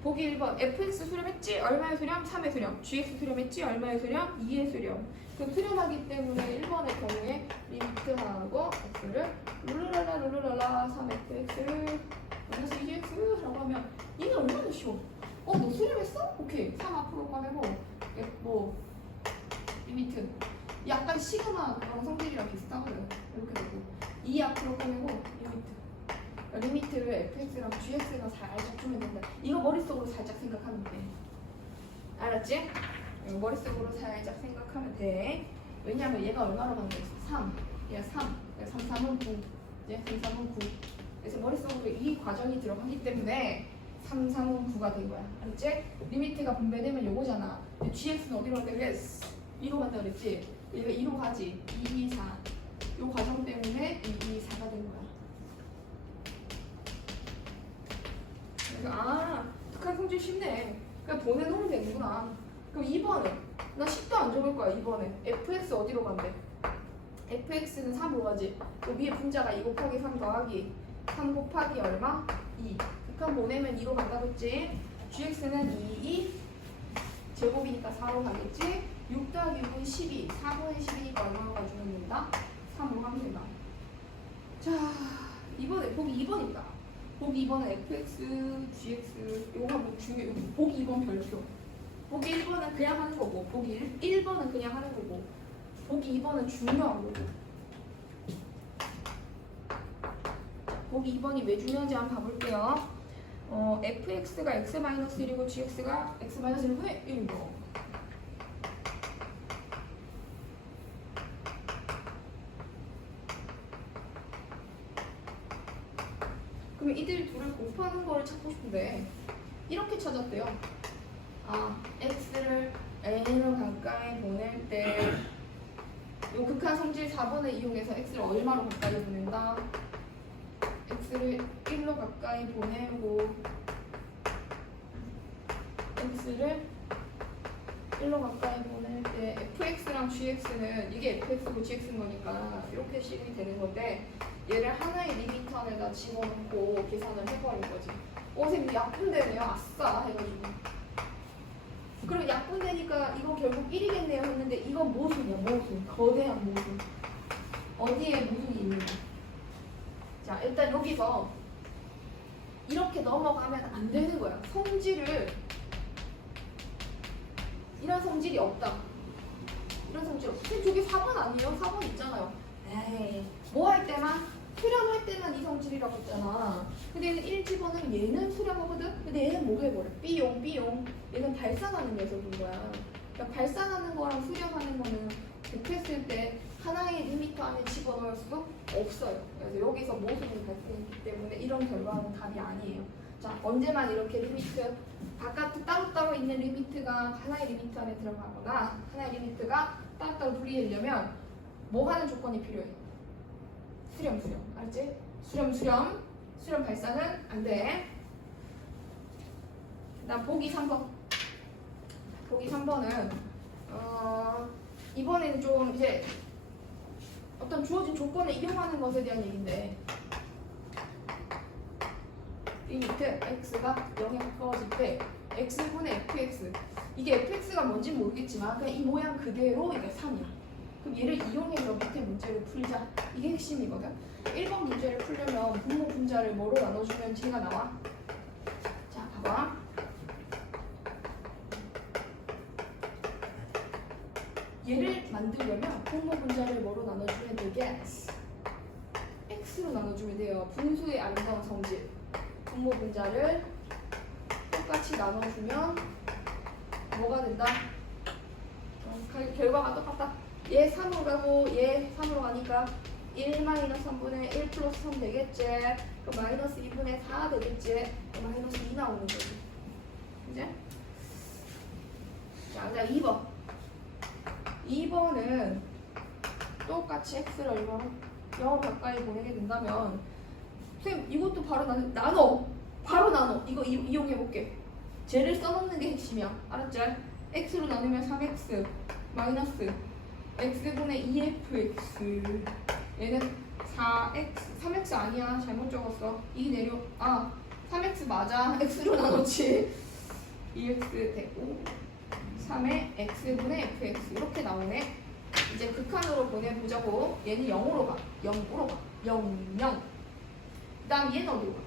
보기 1번 fx 수렴했지? 얼마의 수렴? 3의 수렴. gx 수렴했지? 얼마의 수렴? 2의 수렴. 그럼 수렴하기 때문에 1번의 경우에 리미트하고 x를 룰루랄라 3fx 마이너스 2gx 라고 하면 얘는 얼마나 쉬워. 너 수렴했어? 오케이 3 앞으로 꺼내고 뭐 리미트 약간 시그마 그런 성질이랑 비슷하거든. 이렇게 되고 2 앞으로 꺼내고 리미트 리미트를 fx랑 gx가 살짝 주면 된다. 이거 머릿속으로 살짝 생각하면 돼. 알았지? 이거 머릿속으로 살짝 생각하면 돼. 왜냐면 얘가 얼마로 간다 했어? 3 얘가 3 3, 3은 9 3, 3은 9 그래서 머릿속으로 이 과정이 들어가기 때문에 3, 3은 9가 된 거야. 알았지? 리미트가 분배되면 요거잖아. gx는 어디로 간다 그랬어? 2로 간다 그랬지? 얘가 2로 가지 2, 2, 4 요 과정 때문에 2, 2, 4가 된 거야. 그래서 북한 성질 쉽네. 그냥 보내놓으면 되는구나. 그럼 2번은 나 10도 안 적을 거야. 2번에 fx 어디로 간대? fx는 3으로 가지. 그 위에 분자가 2 곱하기 3 더하기 3 곱하기 얼마? 2. 북한 보내면 2로 간다고 했지. gx는 2 제곱이니까 4로 가겠지. 6 더하기 6은 12 4분의 12니까 얼마로 가주면 된다? 3으로 하면 된다. 자 이번에 보기 2번입니다. 보기 2번은 fx, gx 요거 뭐 중요해. 보기 2번 별표. 보기 1번은 그냥 하는 거고 보기 1번은 그냥 하는 거고 보기 2번은 중요한 거고. 보기 2번이 왜 중요한지 한번 봐볼게요. fx가 x-1이고 gx가 x-1의 1인 거. 그러면 이들 둘을 곱하는 거를 찾고 싶은데 이렇게 찾았대요. x를 n으로 가까이 보낼 때 이 극한 성질 4번을 이용해서 x를 얼마로 가까이 보낸다? x를 1로 가까이 보내고 x를 1로 가까이 보낼 때 fx랑 gx는 이게 fx고 gx인 거니까 이렇게 식이 되는 건데 얘를 하나의 리미트 안에다 집어넣고 계산을 해버린 거지. 선생님 약분되네요. 아싸 해가지고. 그럼 약분되니까 이거 결국 1이겠네요 했는데 이건 모순이야. 모순. 거대한 모순. 어디에 모순이 있는지. 자 일단 여기서 이렇게 넘어가면 안 되는 거야. 성질을 이런 성질이 없다. 이런 성질 없어. 저기 4번 아니에요? 4번 있잖아요. 에이 뭐 할 때만? 수렴할 때만 이 성질이라고 했잖아. 근데 얘는 1 집어넣으면 얘는 수렴하거든? 근데 얘는 뭐가 해버려? B용 얘는 발산하는 녀석인 거야. 그러니까 발산하는 거랑 수렴하는 거는 곱했을 때 하나의 리미터 안에 집어넣을 수 없어요. 그래서 여기서 모순이 발생했기 때문에 이런 결과는 답이 아니에요. 자, 언제만 이렇게 리미트 바깥에 따로따로 있는 리미트가 하나의 리미트 안에 들어가거나 하나의 리미트가 따로따로 분리되려면 뭐 하는 조건이 필요해? 수렴. 알았지? 수렴 발산은 안 돼. 그다음 보기 3번. 보기 3번은 이번에는 좀 이제 어떤 주어진 조건을 이용하는 것에 대한 얘기인데 리미트 x가 0에 가까워질 때 x분의 fx 이게 fx가 뭔지 모르겠지만 그냥 이 모양 그대로 이게 3이야. 그럼 얘를 이용해서 밑에 문제를 풀자. 이게 핵심이거든. 1번 문제를 풀려면 분모 분자를 뭐로 나눠주면 제가 나와? 자, 봐봐. 얘를 만들려면 분모 분자를 뭐로 나눠주면 되겠어? x로 나눠주면 돼요. 분수의 아름다운 성질. 분모 분자를 똑같이 나눠주면 뭐가 된다? 결과가 똑같다. 얘 3으로 가고 얘 3으로 가니까 1-3분의 1 플러스 3 되겠지. 그럼 마이너스 2분의 4 되겠지. 그럼 마이너스 2 나오는 거지. 이제? 자, 그다음 2번. 2번은 똑같이 x를 얼마나 0 가까이 보내게 된다면 선생님 이것도 바로 나눠. 바로 나눠. 이거 이용해볼게. 쟤를 써놓는 게 핵심이야. 알았지? x로 나누면 3x 마이너스 x분의 2fx 얘는 4x 3x 아니야. 잘못 적었어. 이 내려 3x 맞아. x로 나눴지. 2x 되고 3의 x분의 fx 이렇게 나오네. 이제 극한으로 보내보자고. 얘는 0으로 가. 0으로 가. 0, 0. 그 다음 얘는 어디로 가?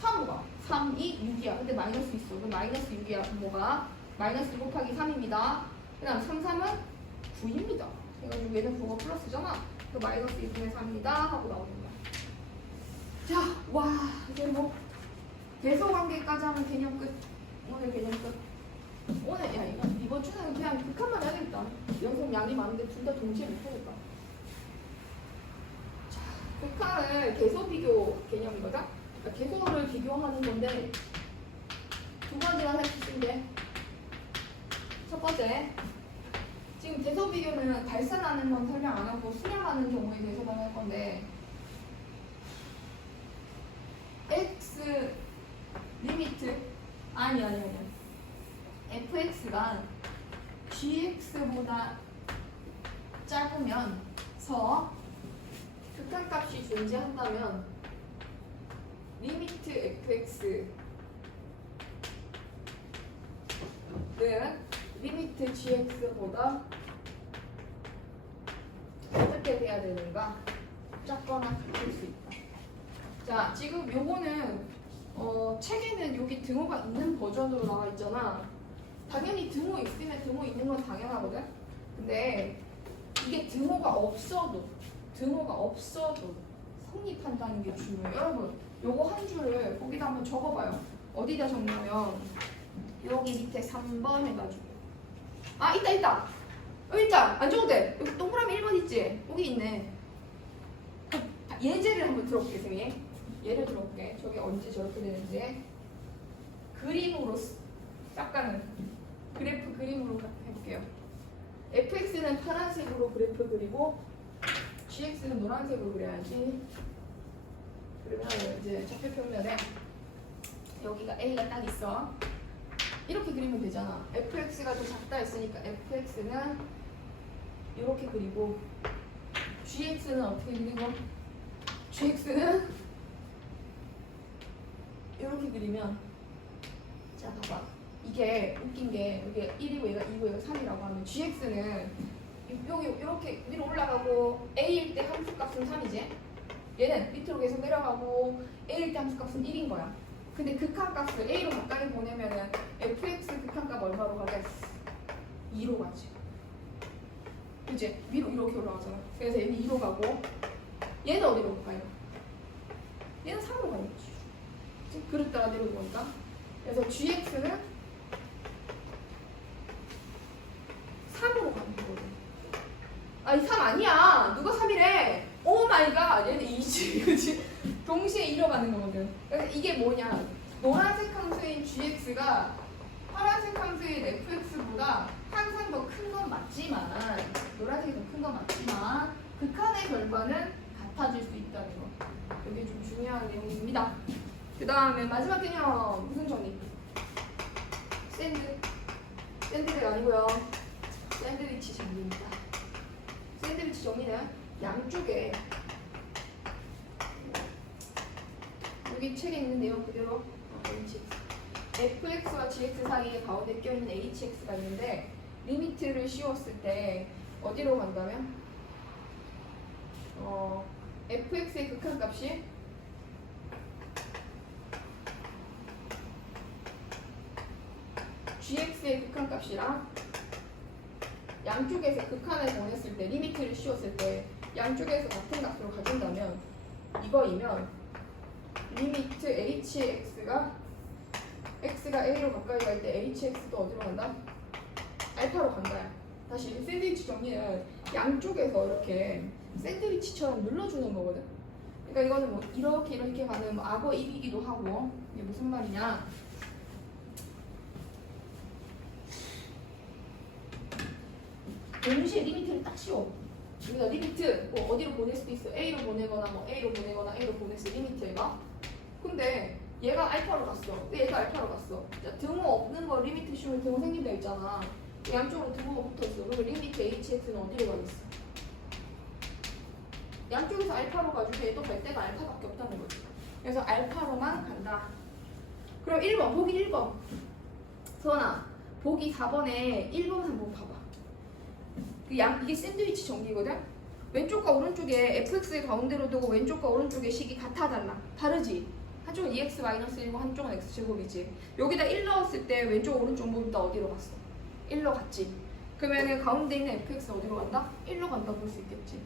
3으로 가. 3, 2, 6이야. 근데 마이너스 있어. 그럼 마이너스 6이야. 분모가 마이너스 1 곱하기 3입니다. 그 다음 3, 3은 9입니다. 그래가지고 얘는 9가 플러스잖아. 그 마이너스 2분의 3입니다. 하고 나오는 거야. 자, 와, 이제 뭐 대소관계까지 하면 개념 끝. 오늘 개념 끝. 오늘 야 이번 주는 그냥 극한만 해야겠다. 연속 양이 많은데 둘 다 동시에 못하겠다. 자, 극한은 계소 비교 개념이거든. 그러니까 계소를 비교하는 건데 두 가지만 할 수 있는데 첫 번째 지금 계소 비교는 발산하는 건 설명 안 하고 수렴하는 경우에 대해서만 할 건데 x 리미트 아니 fx가 gx보다 작으면서 극한값이 존재한다면 리미트 fx는 리미트 gx보다 어떻게 돼야 되는가? 작거나 같을 수 있다. 자, 지금 요거는 책에는 여기 등호가 있는 버전으로 나와 있잖아. 당연히 등호 있으면 등호 있는 건 당연하거든. 근데 이게 등호가 없어도 성립한다는 게 중요해요. 여러분, 요거 한 줄을 거기다 한번 적어봐요. 어디다 적냐면 여기 밑에 3번 해가지고 있다. 여기 있다. 안 적어도 돼. 여기 동그라미 1번 있지? 여기 있네. 예제를 한번 들어볼게, 선생님. 예를 들어볼게. 저게 언제 저렇게 되는지 그림으로 약간은 그래프 그림으로 해볼게요. fx는 파란색으로 그래프 그리고 gx는 노란색으로 그려야지. 그러면 이제 좌표 평면에 여기가 a가 딱 있어. 이렇게 그리면 되잖아. fx가 더 작다 했으니까 fx는 이렇게 그리고 gx는 어떻게 그리는 거? gx는 이렇게 그리면 자 봐봐. 이게 웃긴 게 이게 1이고 얘가 2고 얘가 3이라고 하면 gx는 여기 이렇게 위로 올라가고 a일 때 함수값은 3이지. 얘는 밑으로 계속 내려가고 a일 때 함수값은 1인 거야. 근데 극한값을 a로 가까이 보내면은 fx 극한값 얼마로 가겠어? 2로 가지. 그치? 위로 이렇게 올라가잖아. 그래서 얘는 2로 가고 얘는 어디로 가요? 얘는 3으로 가는 거지. 그릇 따라 내려오니까. 그래서 gx는 아니 3 아니야. 누가 3이래? 오 마이 갓. 얘는 2지. 그치? 동시에 잃어가는 거거든. 그래서 이게 뭐냐. 노란색 함수인 gx가 파란색 함수인 fx보다 항상 더 큰 건 맞지만 노란색이 더 큰 건 맞지만 극한의 결과는 같아질 수 있다는 거. 이게 좀 중요한 내용입니다. 그 다음에 마지막 개념 무슨 정리? 샌드백 아니고요. 샌드위치 정리입니다. 샌드위치 정리는 양쪽에 여기 책에 있는 내용 그대로 fx와 gx 사이에 가운데 껴있는 hx가 있는데 리미트를 씌웠을 때 어디로 간다면 fx의 극한값이 gx의 극한값이랑 양쪽에서 극한을 보냈을 때 리미트를 씌웠을 때 양쪽에서 같은 값으로 가진다면 이거이면 리미트 hx가 x가 a로 가까이 갈 때 hx도 어디로 간다? 알파로 간다. 다시 샌드위치 정리는 양쪽에서 이렇게 샌드위치처럼 눌러주는 거거든. 그러니까 이거는 뭐 이렇게 가는 뭐 악어 입이기도 하고. 이게 무슨 말이냐? 동시에 리미트를 딱 씌워. 여기다 리미트 뭐 어디로 보낼 수도 있어. A로 보내거나 뭐 A로 보내거나 A로 보냈어. 리미트가. 근데 얘가 알파로 갔어. 얘가 알파로 갔어. 자, 등호 없는 거 리미트 씌우면 등호 생긴다 했잖아. 양쪽으로 등호가 붙어있어. 그리고 리미트 hx는 어디로 가겠어? 양쪽에서 알파로 가지고 얘도 갈 때가 알파밖에 없다는 거지. 그래서 알파로만 간다. 그럼 1번, 보기 1번. 서원아, 보기 4번에 1번 한번 봐봐. 이게 샌드위치 정리거든? 왼쪽과 오른쪽에 fx의 가운데로 두고 왼쪽과 오른쪽의 식이 같아 달라. 다르지? 한쪽은 2x-1이고 한쪽은 x제곱이지. 여기다 1 넣었을 때 왼쪽 오른쪽 모두 다 어디로 갔어? 1로 갔지. 그러면은 가운데 있는 fx는 어디로 간다? 1로 간다 볼 수 있겠지.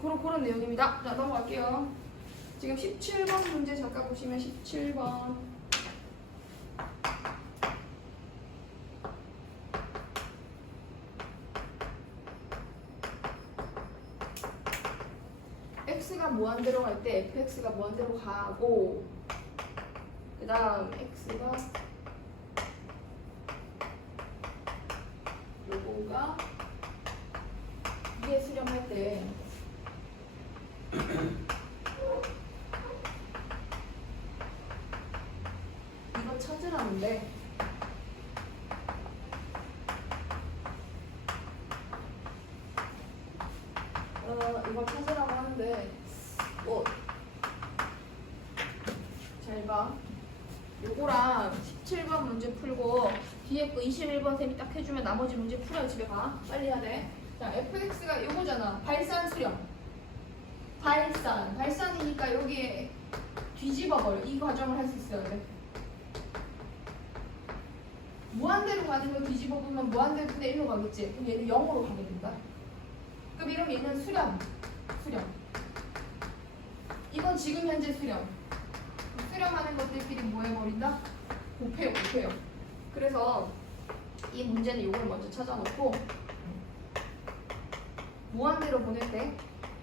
그런 내용입니다. 자, 넘어갈게요. 지금 17번 문제 잠깐 보시면 17번. x가 무한대로 갈 때 fx가 무한대로 가고 그 다음 x가 요거가 2에 수렴할 때 이거 찾으라는데 이거 찾으라고 하는데 뭐 잘 봐. 요거랑 17번 문제 풀고 뒤에 거 21번 쌤이 딱 해주면 나머지 문제 풀어요. 집에 가. 빨리 해야 돼. 자, fx가 요거잖아. 발산 수렴. 발산이니까 여기에 뒤집어버려. 이 과정을 할 수 있어야 돼. 무한대로 가는 걸 뒤집어보면 무한대로 분의 1로 가겠지. 그럼 얘는 0으로 가게 된다. 그럼 이러면 얘는 수렴. 이건 지금 현재 수렴. 수렴하는 것들끼리 뭐 해버린다? 곱해요. 그래서 이 문제는 이걸 먼저 찾아놓고 무한대로 보낼 때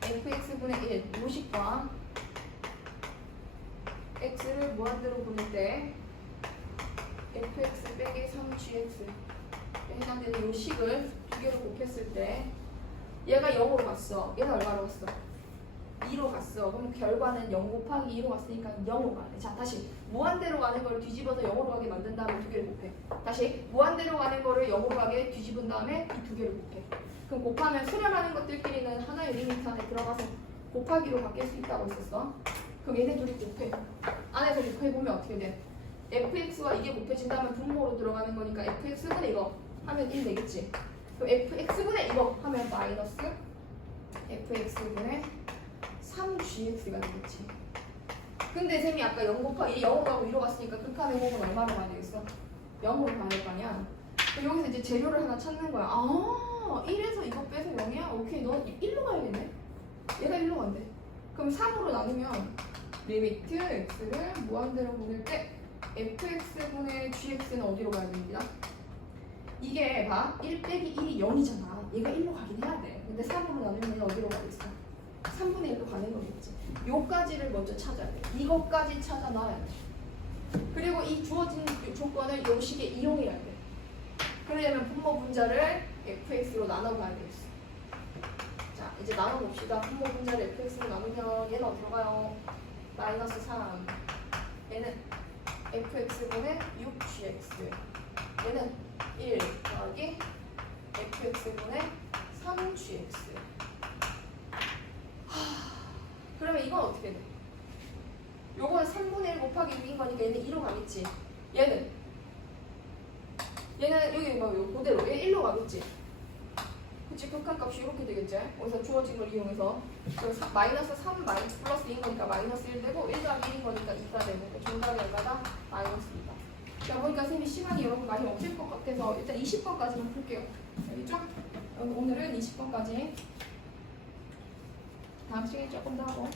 fx분의 1 요식과 x를 무한대로 보낼 때 fx 빼기 3gx에 해당되는 요식을 두 개로 곱했을 때 얘가 0으로 갔어. 얘는 얼마로 갔어? 2로 갔어. 그럼 결과는 0 곱하기 2로 갔으니까 0으로 가네. 자, 다시 무한대로 가는 걸 뒤집어서 0으로 가게 만든 다음에 두 개를 곱해. 다시 무한대로 가는 거를 0으로 가게 뒤집은 다음에 이 두 개를 곱해. 그럼 곱하면 수렴하는 것들끼리는 하나의 리미트 안에 들어가서 곱하기로 바뀔 수 있다고 했었어. 그럼 얘네 둘이 곱해. 안에서 곱해보면 어떻게 돼? fx와 이게 곱해진다면 분모로 들어가는 거니까 fx분의 이거 하면 1 되겠지. 그럼 fx분의 이거 하면 마이너스 fx분의 3gx가 되겠지. 근데 쌤이 아까 0 곱하기 0으로 가고 2로 갔으니까 극한의 곱은 얼마로 가야 되겠어? 0으로 가야 될 거 아니야. 여기서 이제 재료를 하나 찾는 거야. 1에서 이거 빼서 0이야? 오케이, 너 1로 가야겠네. 얘가 1로 간대. 그럼 3으로 나누면 리미트 x를 무한대로 보낼 때 fx분의 gx는 어디로 가야 됩니다? 이게 봐. 1 빼기 1이 0이잖아. 얘가 1로 가긴 해야 돼. 근데 3으로 나누면 얘는 어디로 가겠어? 3분의 1로 가는 거겠지. 요까지를 먼저 찾아야 돼. 이것까지 찾아 놔야 돼. 그리고 이 주어진 조건을 요 식에 이용해야 돼. 그러려면 분모 분자를 fx로 나눠봐야 되겠어. 자, 이제 나눠봅시다. 분모 분자를 fx로 나누면 얘는 어디로 가요? 마이너스 3. 얘는 fx분의 6gx. 얘는 1 더하기 fx분의 3gx. 그러면 이건 어떻게 돼? 요거는 3분의 1 곱하기 6인 거니까 얘는 2로 가겠지. 얘는 여기 뭐 그대로 얘 1로 가겠지. 그치, 극한값이 이렇게 되겠지. 여기서 주어진 걸 이용해서 마이너스 3 마이너스 플러스 2인 거니까 마이너스 1 되고 1 더하기 1인 거니까 2가 되고 정답이 얼마다? 마이너스 2다. 자, 보니까 선생님이 시간이 여러분 많이 없을 것 같아서 일단 20번까지만 풀게요. 알겠죠? 오늘은 20번까지. 다음 시간에 조금 더 하고.